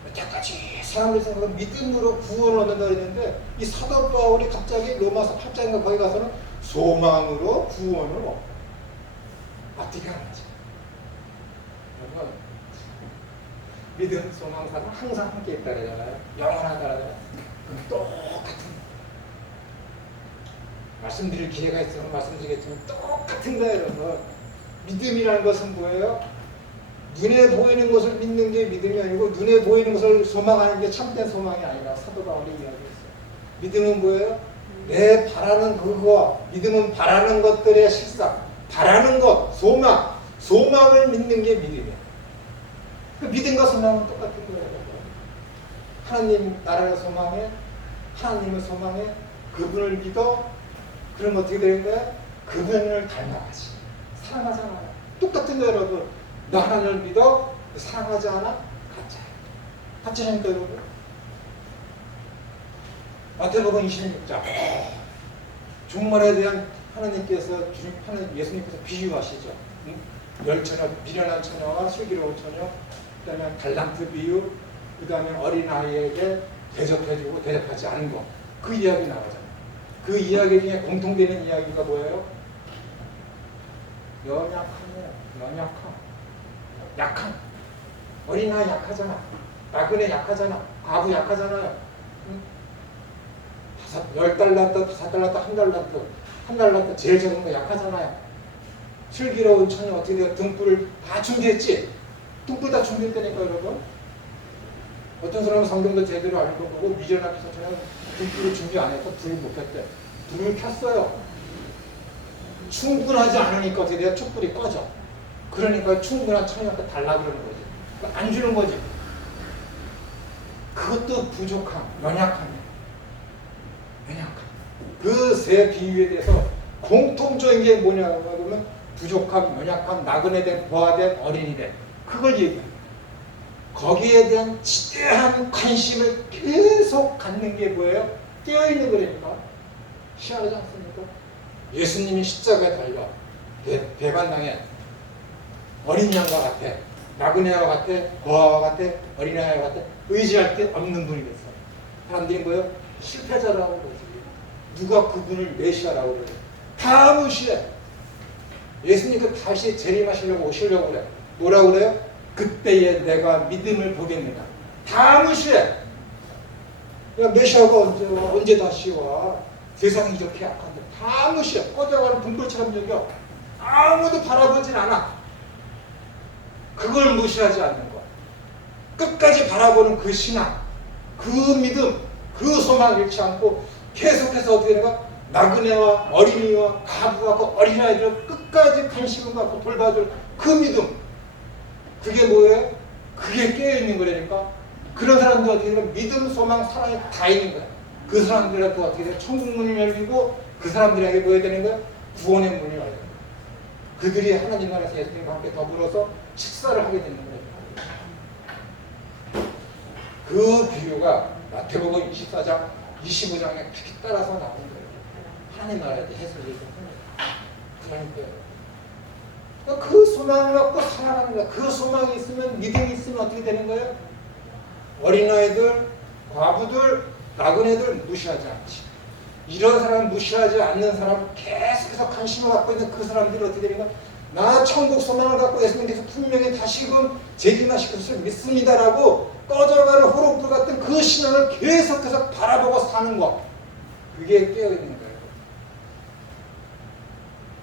여태까지 사람들이 생각하는 믿음으로 구원을 얻는다 그랬는데 이 사도 바울이 갑자기 로마서 8장인가 거기 가서는 소망으로 구원을 얻고. 앞뒤가 안 맞아. 여러분, 믿음, 소망, 사랑 항상 함께 있다 그러잖아요. 영원하다. 똑같은 말씀드릴 기회가 있으면 말씀드리겠지만 똑같은 거예요. 여러분. 믿음이라는 것은 뭐예요? 눈에 보이는 것을 믿는 게 믿음이 아니고 눈에 보이는 것을 소망하는 게 참된 소망이 아니라 사도 바울이 이야기했어요. 믿음은 뭐예요? 내 바라는 그거. 믿음은 바라는 것들의 실상. 바라는 것, 소망을 믿는 게 믿음이야. 그 믿음과 소망은 똑같은 거예요. 하나님 나라를 소망해, 하나님을 소망해, 그분을 믿어. 그럼 어떻게 되는 거야? 그분을 닮아가지. 사랑하잖아요. 똑같은 거예요, 여러분. 너 하나님을 믿어, 사랑하지 않아? 가짜야. 가짜니까 여러분. 마태복음 26장. 종말에 대한 하나님께서 예수님께서 비유하시죠. 멸처녀, 미련한 처녀와 슬기로운 처녀, 그 다음에 달란트 비유, 그 다음에 어린아이에게 대접해주고 대접하지 않은 것. 그 이야기 나오잖아요. 그 이야기 중에 공통되는 이야기가 뭐예요? 약한. 어린아이 약하잖아. 나그네 약하잖아. 아부 약하잖아요. 10달란트, 5달란트, 1달란트. 한 달란트 제일 적은 거 약하잖아요. 슬기로운 처녀 어떻게 돼요? 등불을 다 준비했지? 등불 다 준비했다니까 여러분. 어떤 사람은 성경도 제대로 알고 보고 미련 앞에서 저는 등불을 준비 안 해서 불을 못 켰대. 불을 켰어요. 충분하지 않으니까 어떻게 돼요? 촛불이 꺼져. 그러니까 충분한 처녀한테 달라고 그러는 거지. 그러니까 안 주는 거지. 그것도 부족함, 연약함이에요. 연약함. 그 세 비유에 대해서 공통적인 게 뭐냐고 하면 부족함, 연약함, 나그네됨, 고아됨, 어린이됨. 그걸 얘기해요. 거기에 대한 지대한 관심을 계속 갖는 게 뭐예요? 깨어있는 거라니까. 희한하지 않습니까? 예수님이 십자가에 달려 배반당해 어린 양과 같아, 나그네와 같아, 고아와 같아, 어린아이와 같아 의지할 게 없는 분이 됐어. 사람들이 뭐예요? 실패자라고 그러지. 누가 그분을 메시아라고 그래. 다 무시해. 예수님도 다시 재림하시려고 오시려고 그래. 뭐라고 그래요? 그때에 내가 믿음을 보겠느냐. 다 무시해. 야, 메시아가 언제 다시 와? 세상이 이렇게 약한데 다 무시해. 꺼져가는 분불처럼 여겨. 아무도 바라보진 않아. 그걸 무시하지 않는 거. 끝까지 바라보는 그 신앙, 그 믿음, 그 소망을 잃지 않고 계속해서 어떻게 되는가? 나그네와 어린이와 가부와 그 어린아이들을 끝까지 관심을 갖고 돌봐줄 그 믿음. 그게 뭐예요? 그게 깨어있는 거라니까. 그런 사람들 어떻게 되면 믿음, 소망, 사랑이 다 있는 거야. 그 사람들한테 어떻게 돼? 천국 문을 열리고 그 사람들에게 뭐 해야 되는 거야? 구원의 문이 열려야 돼. 그들이 하나님 나라에서 예수님과 함께 더불어서 식사를 하게 되는 거예요. 그 비유가 마태복음 24장, 25장에 특히 따라서 나오는 거예요. 하나님 나라에 대해 해석을 하는 거예요. 그러니까 그 소망을 갖고 살아가는 거야. 그 소망이 있으면, 믿음이 있으면 어떻게 되는 거예요? 어린아이들, 과부들, 나그네들 무시하지 않지. 이런 사람 무시하지 않는 사람, 계속해서 관심을 갖고 있는 그 사람들이 어떻게 되는 거야? 나 천국 소망을 갖고 예수님께서 분명히 다시금 재림하실 것을 믿습니다라고 꺼져가는 호롱불 같은 그 신앙을 계속해서 바라보고 사는 것. 그게 깨어있는 거예요.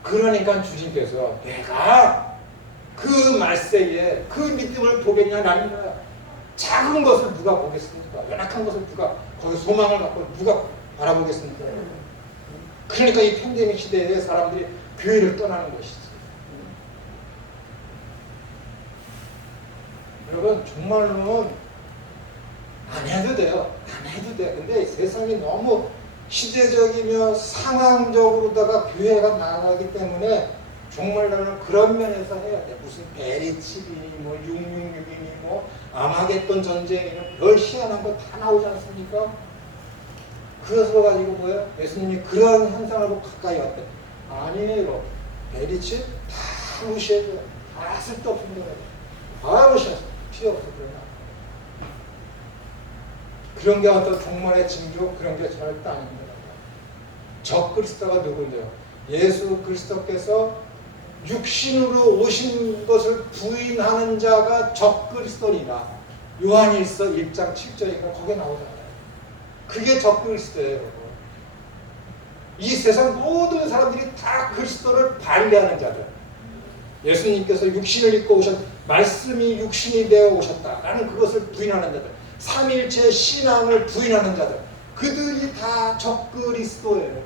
그러니까 주님께서 내가 그 말세에 그 믿음을 보겠냐 아니냐. 작은 것을 누가 보겠습니까? 연약한 것을 누가, 거기 소망을 갖고 누가 바라보겠습니까? 그러니까 이 팬데믹 시대에 사람들이 교회를 떠나는 것이지. 여러분 정말로 안 해도 돼요. 안 해도 돼. 근데 세상이 너무 시대적이며 상황적으로다가 교회가 나가기 때문에 정말 나는 그런 면에서 해야 돼. 무슨 베리칩이니 뭐 666이니 뭐 아마겟돈 전쟁이니 별 희한한 거 다 나오지 않습니까? 그것을 가지고 뭐예요? 예수님이 그런 현상을 보고 가까이 왔대. 아니에요. 베리칩 다 무시해줘요. 다 쓸데없는 거예요. 다 무시했어. 필요 없어. 그런 게 어떤 종말의 징조, 그런 게 절대 아닙니다. 적 그리스도가 누구인데요? 예수 그리스도께서 육신으로 오신 것을 부인하는 자가 적 그리스도니라. 요한일서 1장 7절이니까 거기에 나오잖아요. 그게 적 그리스도예요. 이 세상 모든 사람들이 다 그리스도를 반대하는 자들. 예수님께서 육신을 입고 오셨, 말씀이 육신이 되어 오셨다라는 그것을 부인하는 자들. 삼일체 신앙을 부인하는 자들. 그들이 다 적 그리스도예요.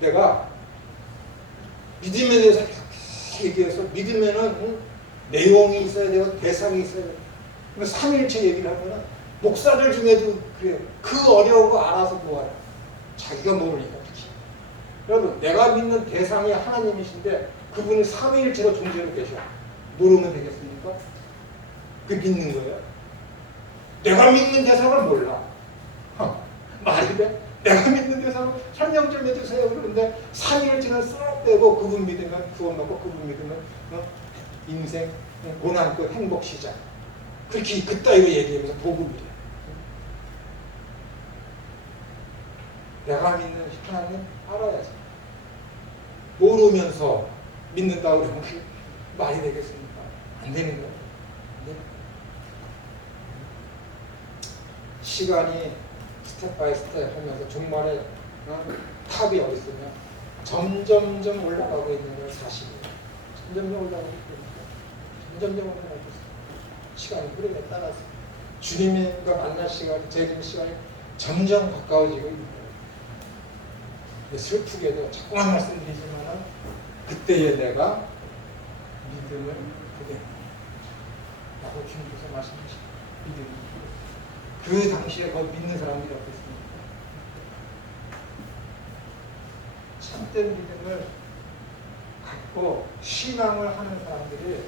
내가 믿음에 대해서 이렇게 얘기해서 믿으면은 내용이 있어야 되고 대상이 있어야 돼요. 삼일체 얘기를 하면은 목사들 중에도 그래요. 그 어려운 거 알아서 뭐하라. 자기가 모르니까 특히. 여러분 내가 믿는 대상이 하나님이신데 그분이 삼위일체로 존재로 계셔. 모르면 되겠습니까? 그 믿는 거예요. 내가 믿는 대상을 몰라. 말이 돼? 내가 믿는 대상을 설명 좀 해주세요. 그런데 삼위일체는 쏙 빼고 그분 믿으면 구원 받고 그분 믿으면 인생 고난 끝 행복 시작. 그렇게 그따위로 얘기하면서 복음이래. 내가 믿는 하나님 알아야지. 모르면서 믿는다고 그러면 그게 말이 되겠습니까? 안 되는 거예요. 시간이 스텝 바이 스텝 하면서 종말에 탑이 어디 있으면 점점점 올라가고 있는 걸 사실이에요. 점점점 올라가고 있으니까 점점점 올라가고 있어요. 시간이 흐름에 따라서 주님과 만날 시간이 재림 시간이 점점 가까워지고 있는 거예요. 슬프게도 자꾸만 말씀드리지만 그때에 내가 믿음을 보게 라고 주님께서 말씀하시고 믿음을 그 당시에 그 믿는 사람들이 없겠습니까? 참된 믿음을 갖고 신앙을 하는 사람들이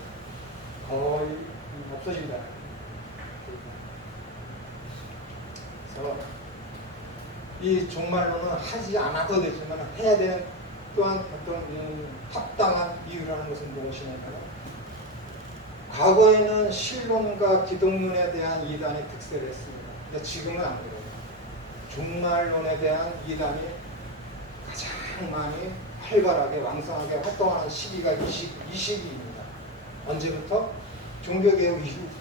거의 없어진다. 그래서 이 종말론은 하지 않아도 되지만 해야 되는 또한 어떤 합당한 이유라는 것은 무엇이냐면 과거에는 신론과 기독론에 대한 이단이 득세를 했습니다. 근데 지금은 안 그래요. 종말론에 대한 이단이 가장 많이 활발하게 왕성하게 활동하는 시기가 이 시기입니다. 언제부터? 종교개혁 이후부터.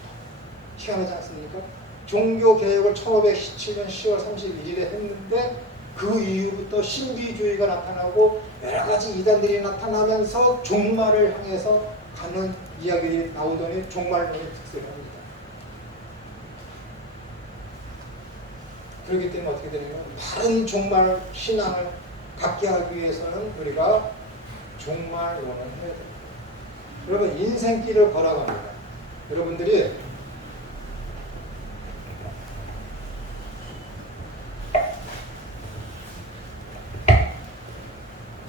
희한하지 않습니까? 종교개혁을 1517년 10월 31일에 했는데 그 이후부터 신비주의가 나타나고 여러 가지 이단들이 나타나면서 종말을 향해서 가는 이야기들이 나오더니 종말론이 득세를 합니다. 그렇기 때문에 어떻게 되냐면 다른 종말 신앙을 갖게 하기 위해서는 우리가 종말론을 해야 됩니다. 여러분 인생길을 걸어갑니다. 여러분들이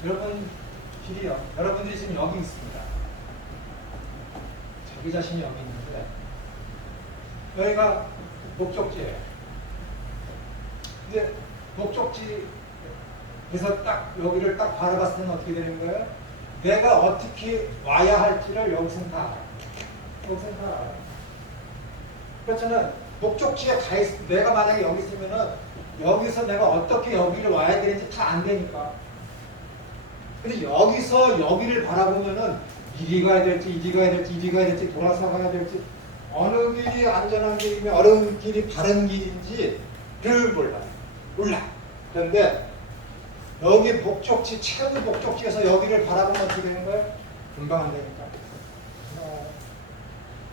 여러분 길이요. 여러분들이 지금 여기 있습니다. 자기 자신이 여기 있는데 여기가 목적지예요. 이제 목적지에서 딱 여기를 딱 바라봤을 때는 어떻게 되는 거예요? 내가 어떻게 와야 할지를 여기서는 다 알아요. 여기서는 다 알아요. 그렇잖아요. 목적지에 가 내가 만약에 여기 있으면은 여기서 내가 어떻게 여기를 와야 되는지 다 안 되니까. 근데 여기서 여기를 바라보면은 이리 가야 될지 이리 가야 될지 이리 가야 될지 돌아서 가야 될지 어느 길이 안전한 길이며 어느 길이 바른 길인지를 몰라. 그런데 여기 목적지 최고 목적지에서 여기를 바라보면 어떻게 되는 거예요? 금방 안 되니까.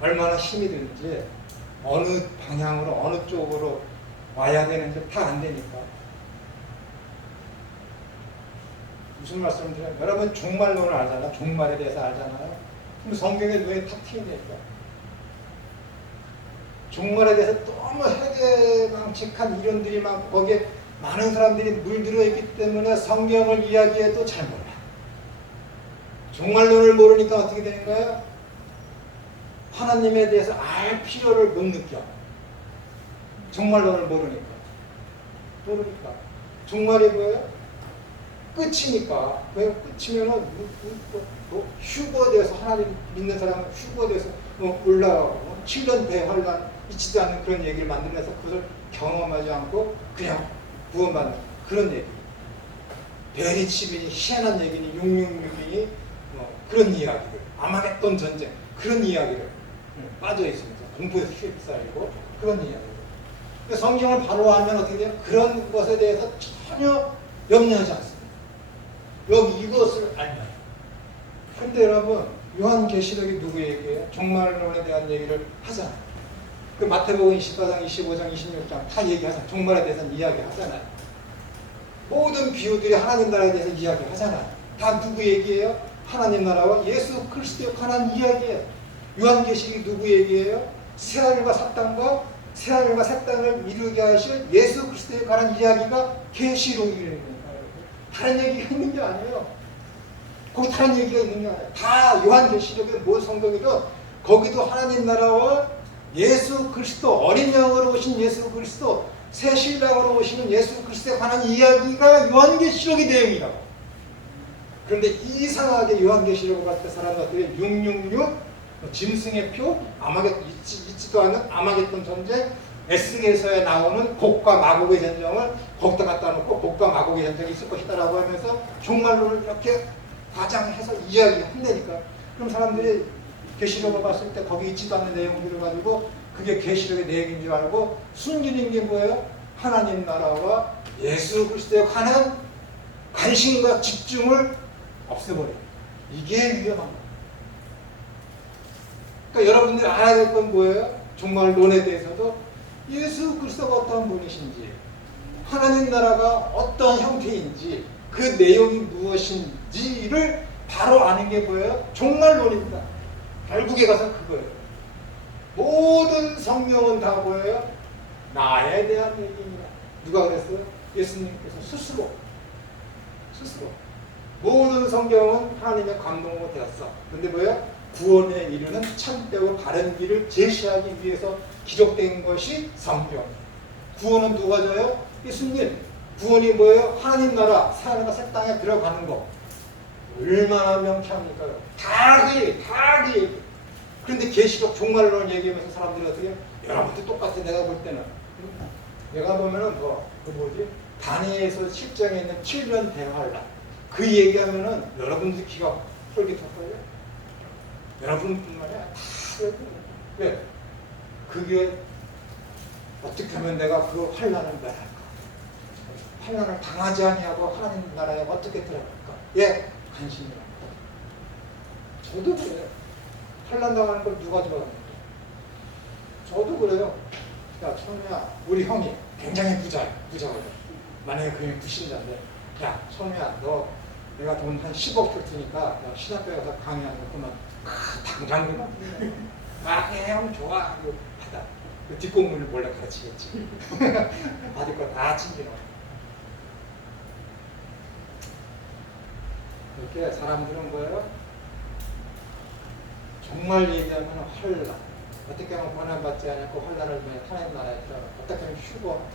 얼마나 힘이 드는지 어느 방향으로 어느 쪽으로 와야 되는지 다 안 되니까. 무슨 말씀을 드려요? 여러분 종말론을 알잖아요. 종말에 대해서 알잖아요. 그럼 성경에 왜 탁 트이니까? 종말에 대해서 너무 해괴망측한 이론들이 많고 거기에 많은 사람들이 물들어 있기 때문에 성경을 이야기해도 잘 몰라. 종말론을 모르니까 어떻게 되는 거예요? 하나님에 대해서 알 필요를 못 느껴. 종말론을 모르니까. 종말이 뭐예요? 끝이니까. 왜 끝이면은 휴거에 대해서 하나님 믿는 사람은 휴거에 대해서 올라가고 7년 대환란 있지도 않는 그런 얘기를 만들면서 그것을 경험하지 않고 그냥 구원받는 그런 얘기. 베리 치빈이 희한한 얘기니 666이니 그런 이야기들. 아마겟돈 전쟁 그런 이야기를 빠져 있습니다. 공포에서 휩싸이고 그런 이야기들. 성경을 바로 알면 어떻게 돼요? 그런 것에 대해서 전혀 염려하지 않습니다. 여기 이것을 알면. 근데 여러분 요한계시록이 누구 얘기예요? 종말론에 대한 얘기를 하잖아요. 그 마태복음 24장, 25장, 26장 다 얘기하잖아요. 종말에 대해서는 이야기하잖아요. 모든 비유들이 하나님 나라에 대해서 이야기하잖아요. 다 누구 얘기예요? 하나님 나라와 예수 그리스도에 관한 이야기예요. 요한계시록이 누구 얘기예요? 새하늘과 새 땅을 이루게 하실 예수 그리스도에 관한 이야기가 계시록이라는 거예요. 다른 얘기가 있는 게 아니에요. 거기 다른 얘기가 있는 게 아니에요. 다 요한계시록에 뭐 성경이든 거기도 하나님 나라와 예수 그리스도 어린 양으로 오신 예수 그리스도 새 신랑으로 오시는 예수 그리스도에 관한 이야기가 요한계시록의 내용이라고. 그런데 이상하게 요한계시록을 봤을 때 사람들이 666 짐승의 표 있지도 않은 아마겟돈 전쟁 에스겔서에 나오는 곡과 마곡의 전쟁을 거기다 갖다 놓고 곡과 마곡의 전쟁이 있을 것이다라고 하면서 종말론을 이렇게 과장해서 이야기한다니까. 그럼 사람들이 계시록을 봤을 때 거기 있지도 않는 내용들을 가지고 그게 계시록의 내용인 줄 알고 숨기는 게 뭐예요? 하나님 나라와 예수 그리스도에 관한 관심과 집중을 없애버려요. 이게 위험한 거예요. 그러니까 여러분들이 알아야 될 건 뭐예요? 종말론에 대해서도 예수 그리스도가 어떠한 분이신지, 하나님 나라가 어떤 형태인지, 그 내용이 무엇인지를 바로 아는 게 뭐예요? 종말론입니다. 결국에 가서 그거예요. 모든 성경은 다 뭐예요? 나에 대한 얘기입니다. 누가 그랬어요? 예수님께서 스스로 모든 성경은 하나님의 감동으로 되었어. 근데 뭐예요? 구원에 이르는 참되고 바른 길을 제시하기 위해서 기록된 것이 성경. 구원은 누가 줘요? 예수님. 구원이 뭐예요? 하나님 나라, 하나님과 새 땅에 들어가는 거. 얼마나 명쾌합니까? 다 그 얘기. 그런데 계시록 종말론을 얘기하면서 사람들이 어떻게 해요? 여러분도 똑같아. 내가 볼 때는. 내가 보면은 다니엘서 실정에 있는 7년 대환란. 그 얘기하면은 여러분들 귀가 쫄깃할걸요? 여러분뿐만이 아니라 다 그래요. 왜? 그게 어떻게 하면 내가 그 환란을 면할까? 환란을 당하지 아니하고 하나님 나라에 어떻게 들어갈까? 예, 관심이랍니다. 저도 그래요. 환란 당하는 걸 누가 좋아합니까? 저도 그래요. 야, 천우야, 우리 형이 굉장히 부자거든. 만약에 그 형이 불신자인데, 야, 천우야, 너 내가 돈 한 10억 줄 테니까 야, 신학교에 가서 강의하는 거 그만 당장 그만 형 좋아. 이거 받아. 그 뒷공문을 몰래 가르치겠지. 받을 거 다 챙겨놔. 이렇게 사람들은 뭐예요? 정말 얘기하면 환란. 어떻게 하면 고난받지 않고 환란을 위해 하나님 나라에 들어가. 어떻게 하면 휴거.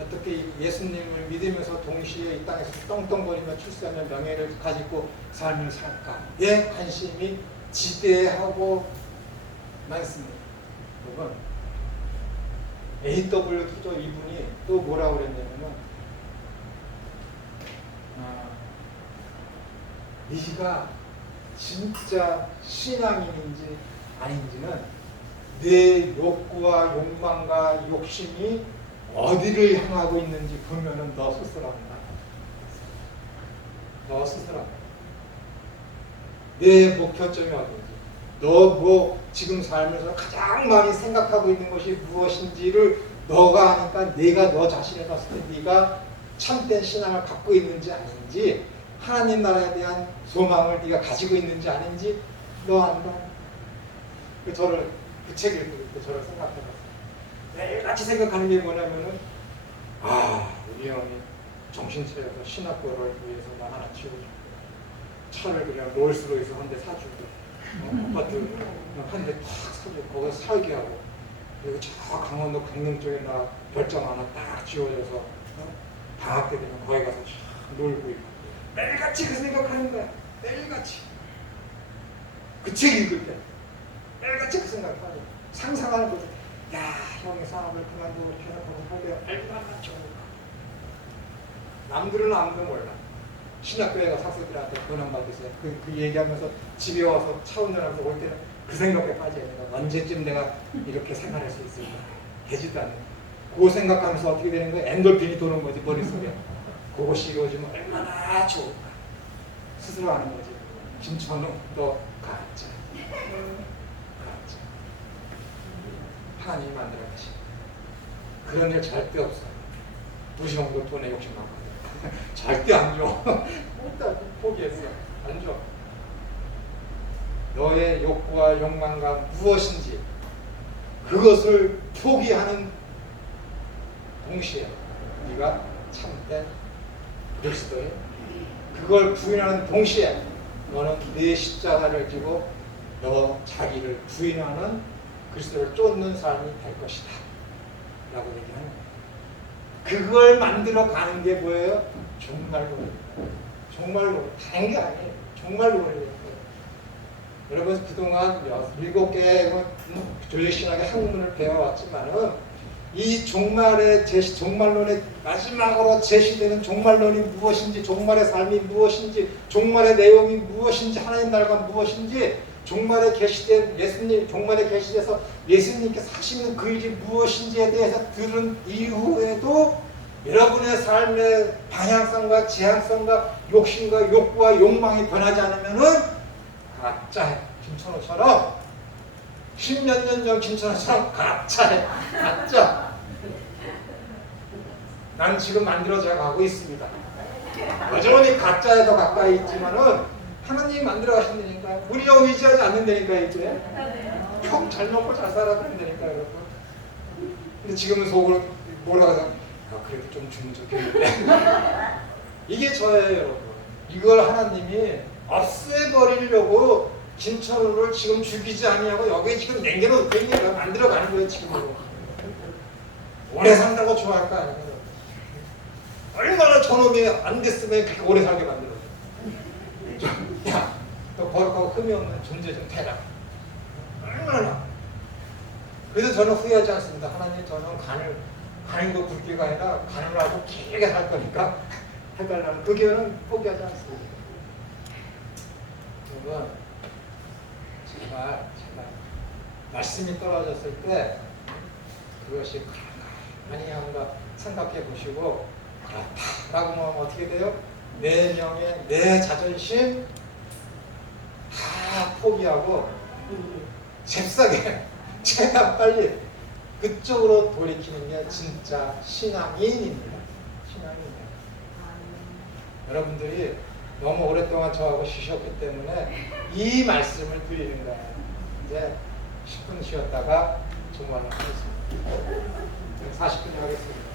어떻게 예수님을 믿으면서 동시에 이 땅에서 떵떵거리며 출세하며 명예를 가지고 삶을 살까. 예, 관심이 지대하고 많습니다. 여러분, A.W. 토저 이분이 또 뭐라고 그랬냐면은 네가 진짜 신앙인인지 아닌지는 내 욕구와 욕망과 욕심이 어디를 향하고 있는지 보면은 너 스스로입니다. 너 스스로. 내 목표점이 어딘지, 너 뭐 지금 살면서 가장 많이 생각하고 있는 것이 무엇인지를 너가 아니까 내가 너 자신을 봤을 때 네가 참된 신앙을 갖고 있는지 아닌지, 하나님 나라에 대한 소망을 네가 가지고 있는지 아닌지 너 안다. 저를 그 책을 읽고 저를 생각해봤어요. 매일같이 생각하는 게 뭐냐면은 우리 형이 정신 차려서 신학교를 위해서 나 하나 치우고 차를 그냥 롤스로이스 한 대 사주고 아파트 한 대 팍 사주고 거기서 살게 하고, 그리고 저 강원도 강릉 쪽에 나 별장 하나 딱 지어져서 방학 때 되면 거기 가서 놀고 있고 매일같이 그 생각하는 거야. 매일같이 그 책 읽을 때 매일같이 그 생각하고 상상하는 거죠. 야, 형이 사업을 그만두고 해놓고 살려 얼마나 좋을까. 남들은 아무도 몰라. 신학교에 가서 학생들한테 권한 받으세요. 그 얘기하면서 집에 와서 차 운전하면서 올 때는 그 생각에 빠져요. 내가 언제쯤 내가 이렇게 생활할 수 있을까. 되지도 않는. 그거 생각하면서 어떻게 되는 거야? 엔돌핀이 도는 거지, 머릿속에. 그것이 이루어지면 얼마나 좋을까. 스스로 아는 거지. 김천우, 너 가짜. 가짜. 하나님이 만들어 가시. 그런 일 절대 없어요. 우리 형도 돈에 욕심 많거든. 절대 안 줘. 일단 포기했어. 안 줘. 너의 욕구와 욕망과 무엇인지 그것을 포기하는 동시에 네가 참된 그리스도의 그걸 부인하는 동시에 너는 네 십자가를 지고 너 자기를 부인하는 그리스도를 쫓는 삶이 될 것이다 라고 얘기하는 거예요. 그걸 만들어 가는 게 뭐예요? 종말론입니다. 종말론. 다른 게 아니에요. 종말론이에요. 여러분 그동안 7개의 조직신학의 학문을 배워왔지만은 이 종말의 제시, 종말론의 마지막으로 제시되는 종말론이 무엇인지, 종말의 삶이 무엇인지, 종말의 내용이 무엇인지, 하나님 나라가 무엇인지, 종말에 계시된 예수님, 종말에 계시돼서 예수님께서 하시는 그 일이 무엇인지에 대해서 들은 이후에도 여러분의 삶의 방향성과 지향성과 욕심과 욕구와 욕망이 변하지 않으면은 가짜 김천호처럼 십몇 년 전 김천처럼 가짜래. 가짜. 난 지금 만들어져 가고 있습니다. 여전히 가짜에 더 가까이 있지만은 하나님이 만들어 가신다니까. 우리가 의지하지 않는다니까 이제. 형 잘 먹고 잘 살아도 된다니까 여러분. 근데 지금은 속으로 뭐라 하자. 그래도 좀 주면 좋겠는데. 이게 저예요 여러분. 이걸 하나님이 없애버리려고 김천우를 지금 죽이지 아니하고 여기 지금 냉겨놓고 만들어가는 거예요 지금으로. 오래 산다고 좋아할 거 아니에요. 얼마나 저놈이 안 됐으면 그렇게 오래 살게 만들어. 야, 너 거룩하고 흠이 없는 존재 좀 되라. 얼마나. 그래서 저는 후회하지 않습니다. 하나님 저는 가는 거 굵기가 아니라 간을 하고 길게 살 거니까 해달라는 그 기회는 포기하지 않습니다. 여러분 정말 말씀이 떨어졌을 때 그것이 가만히 한번 생각해 보시고 그렇다라고 하면 어떻게 돼요? 내 명예, 내 자존심 다 포기하고 잽싸게 최대한 빨리 그쪽으로 돌이키는 게 진짜 신앙인입니다. 신앙인입니다. 여러분들이 너무 오랫동안 저하고 쉬셨기 때문에 이 말씀을 드리는 거예요. 이제 10분 쉬었다가 정말로 하겠습니다. 40분 하겠습니다.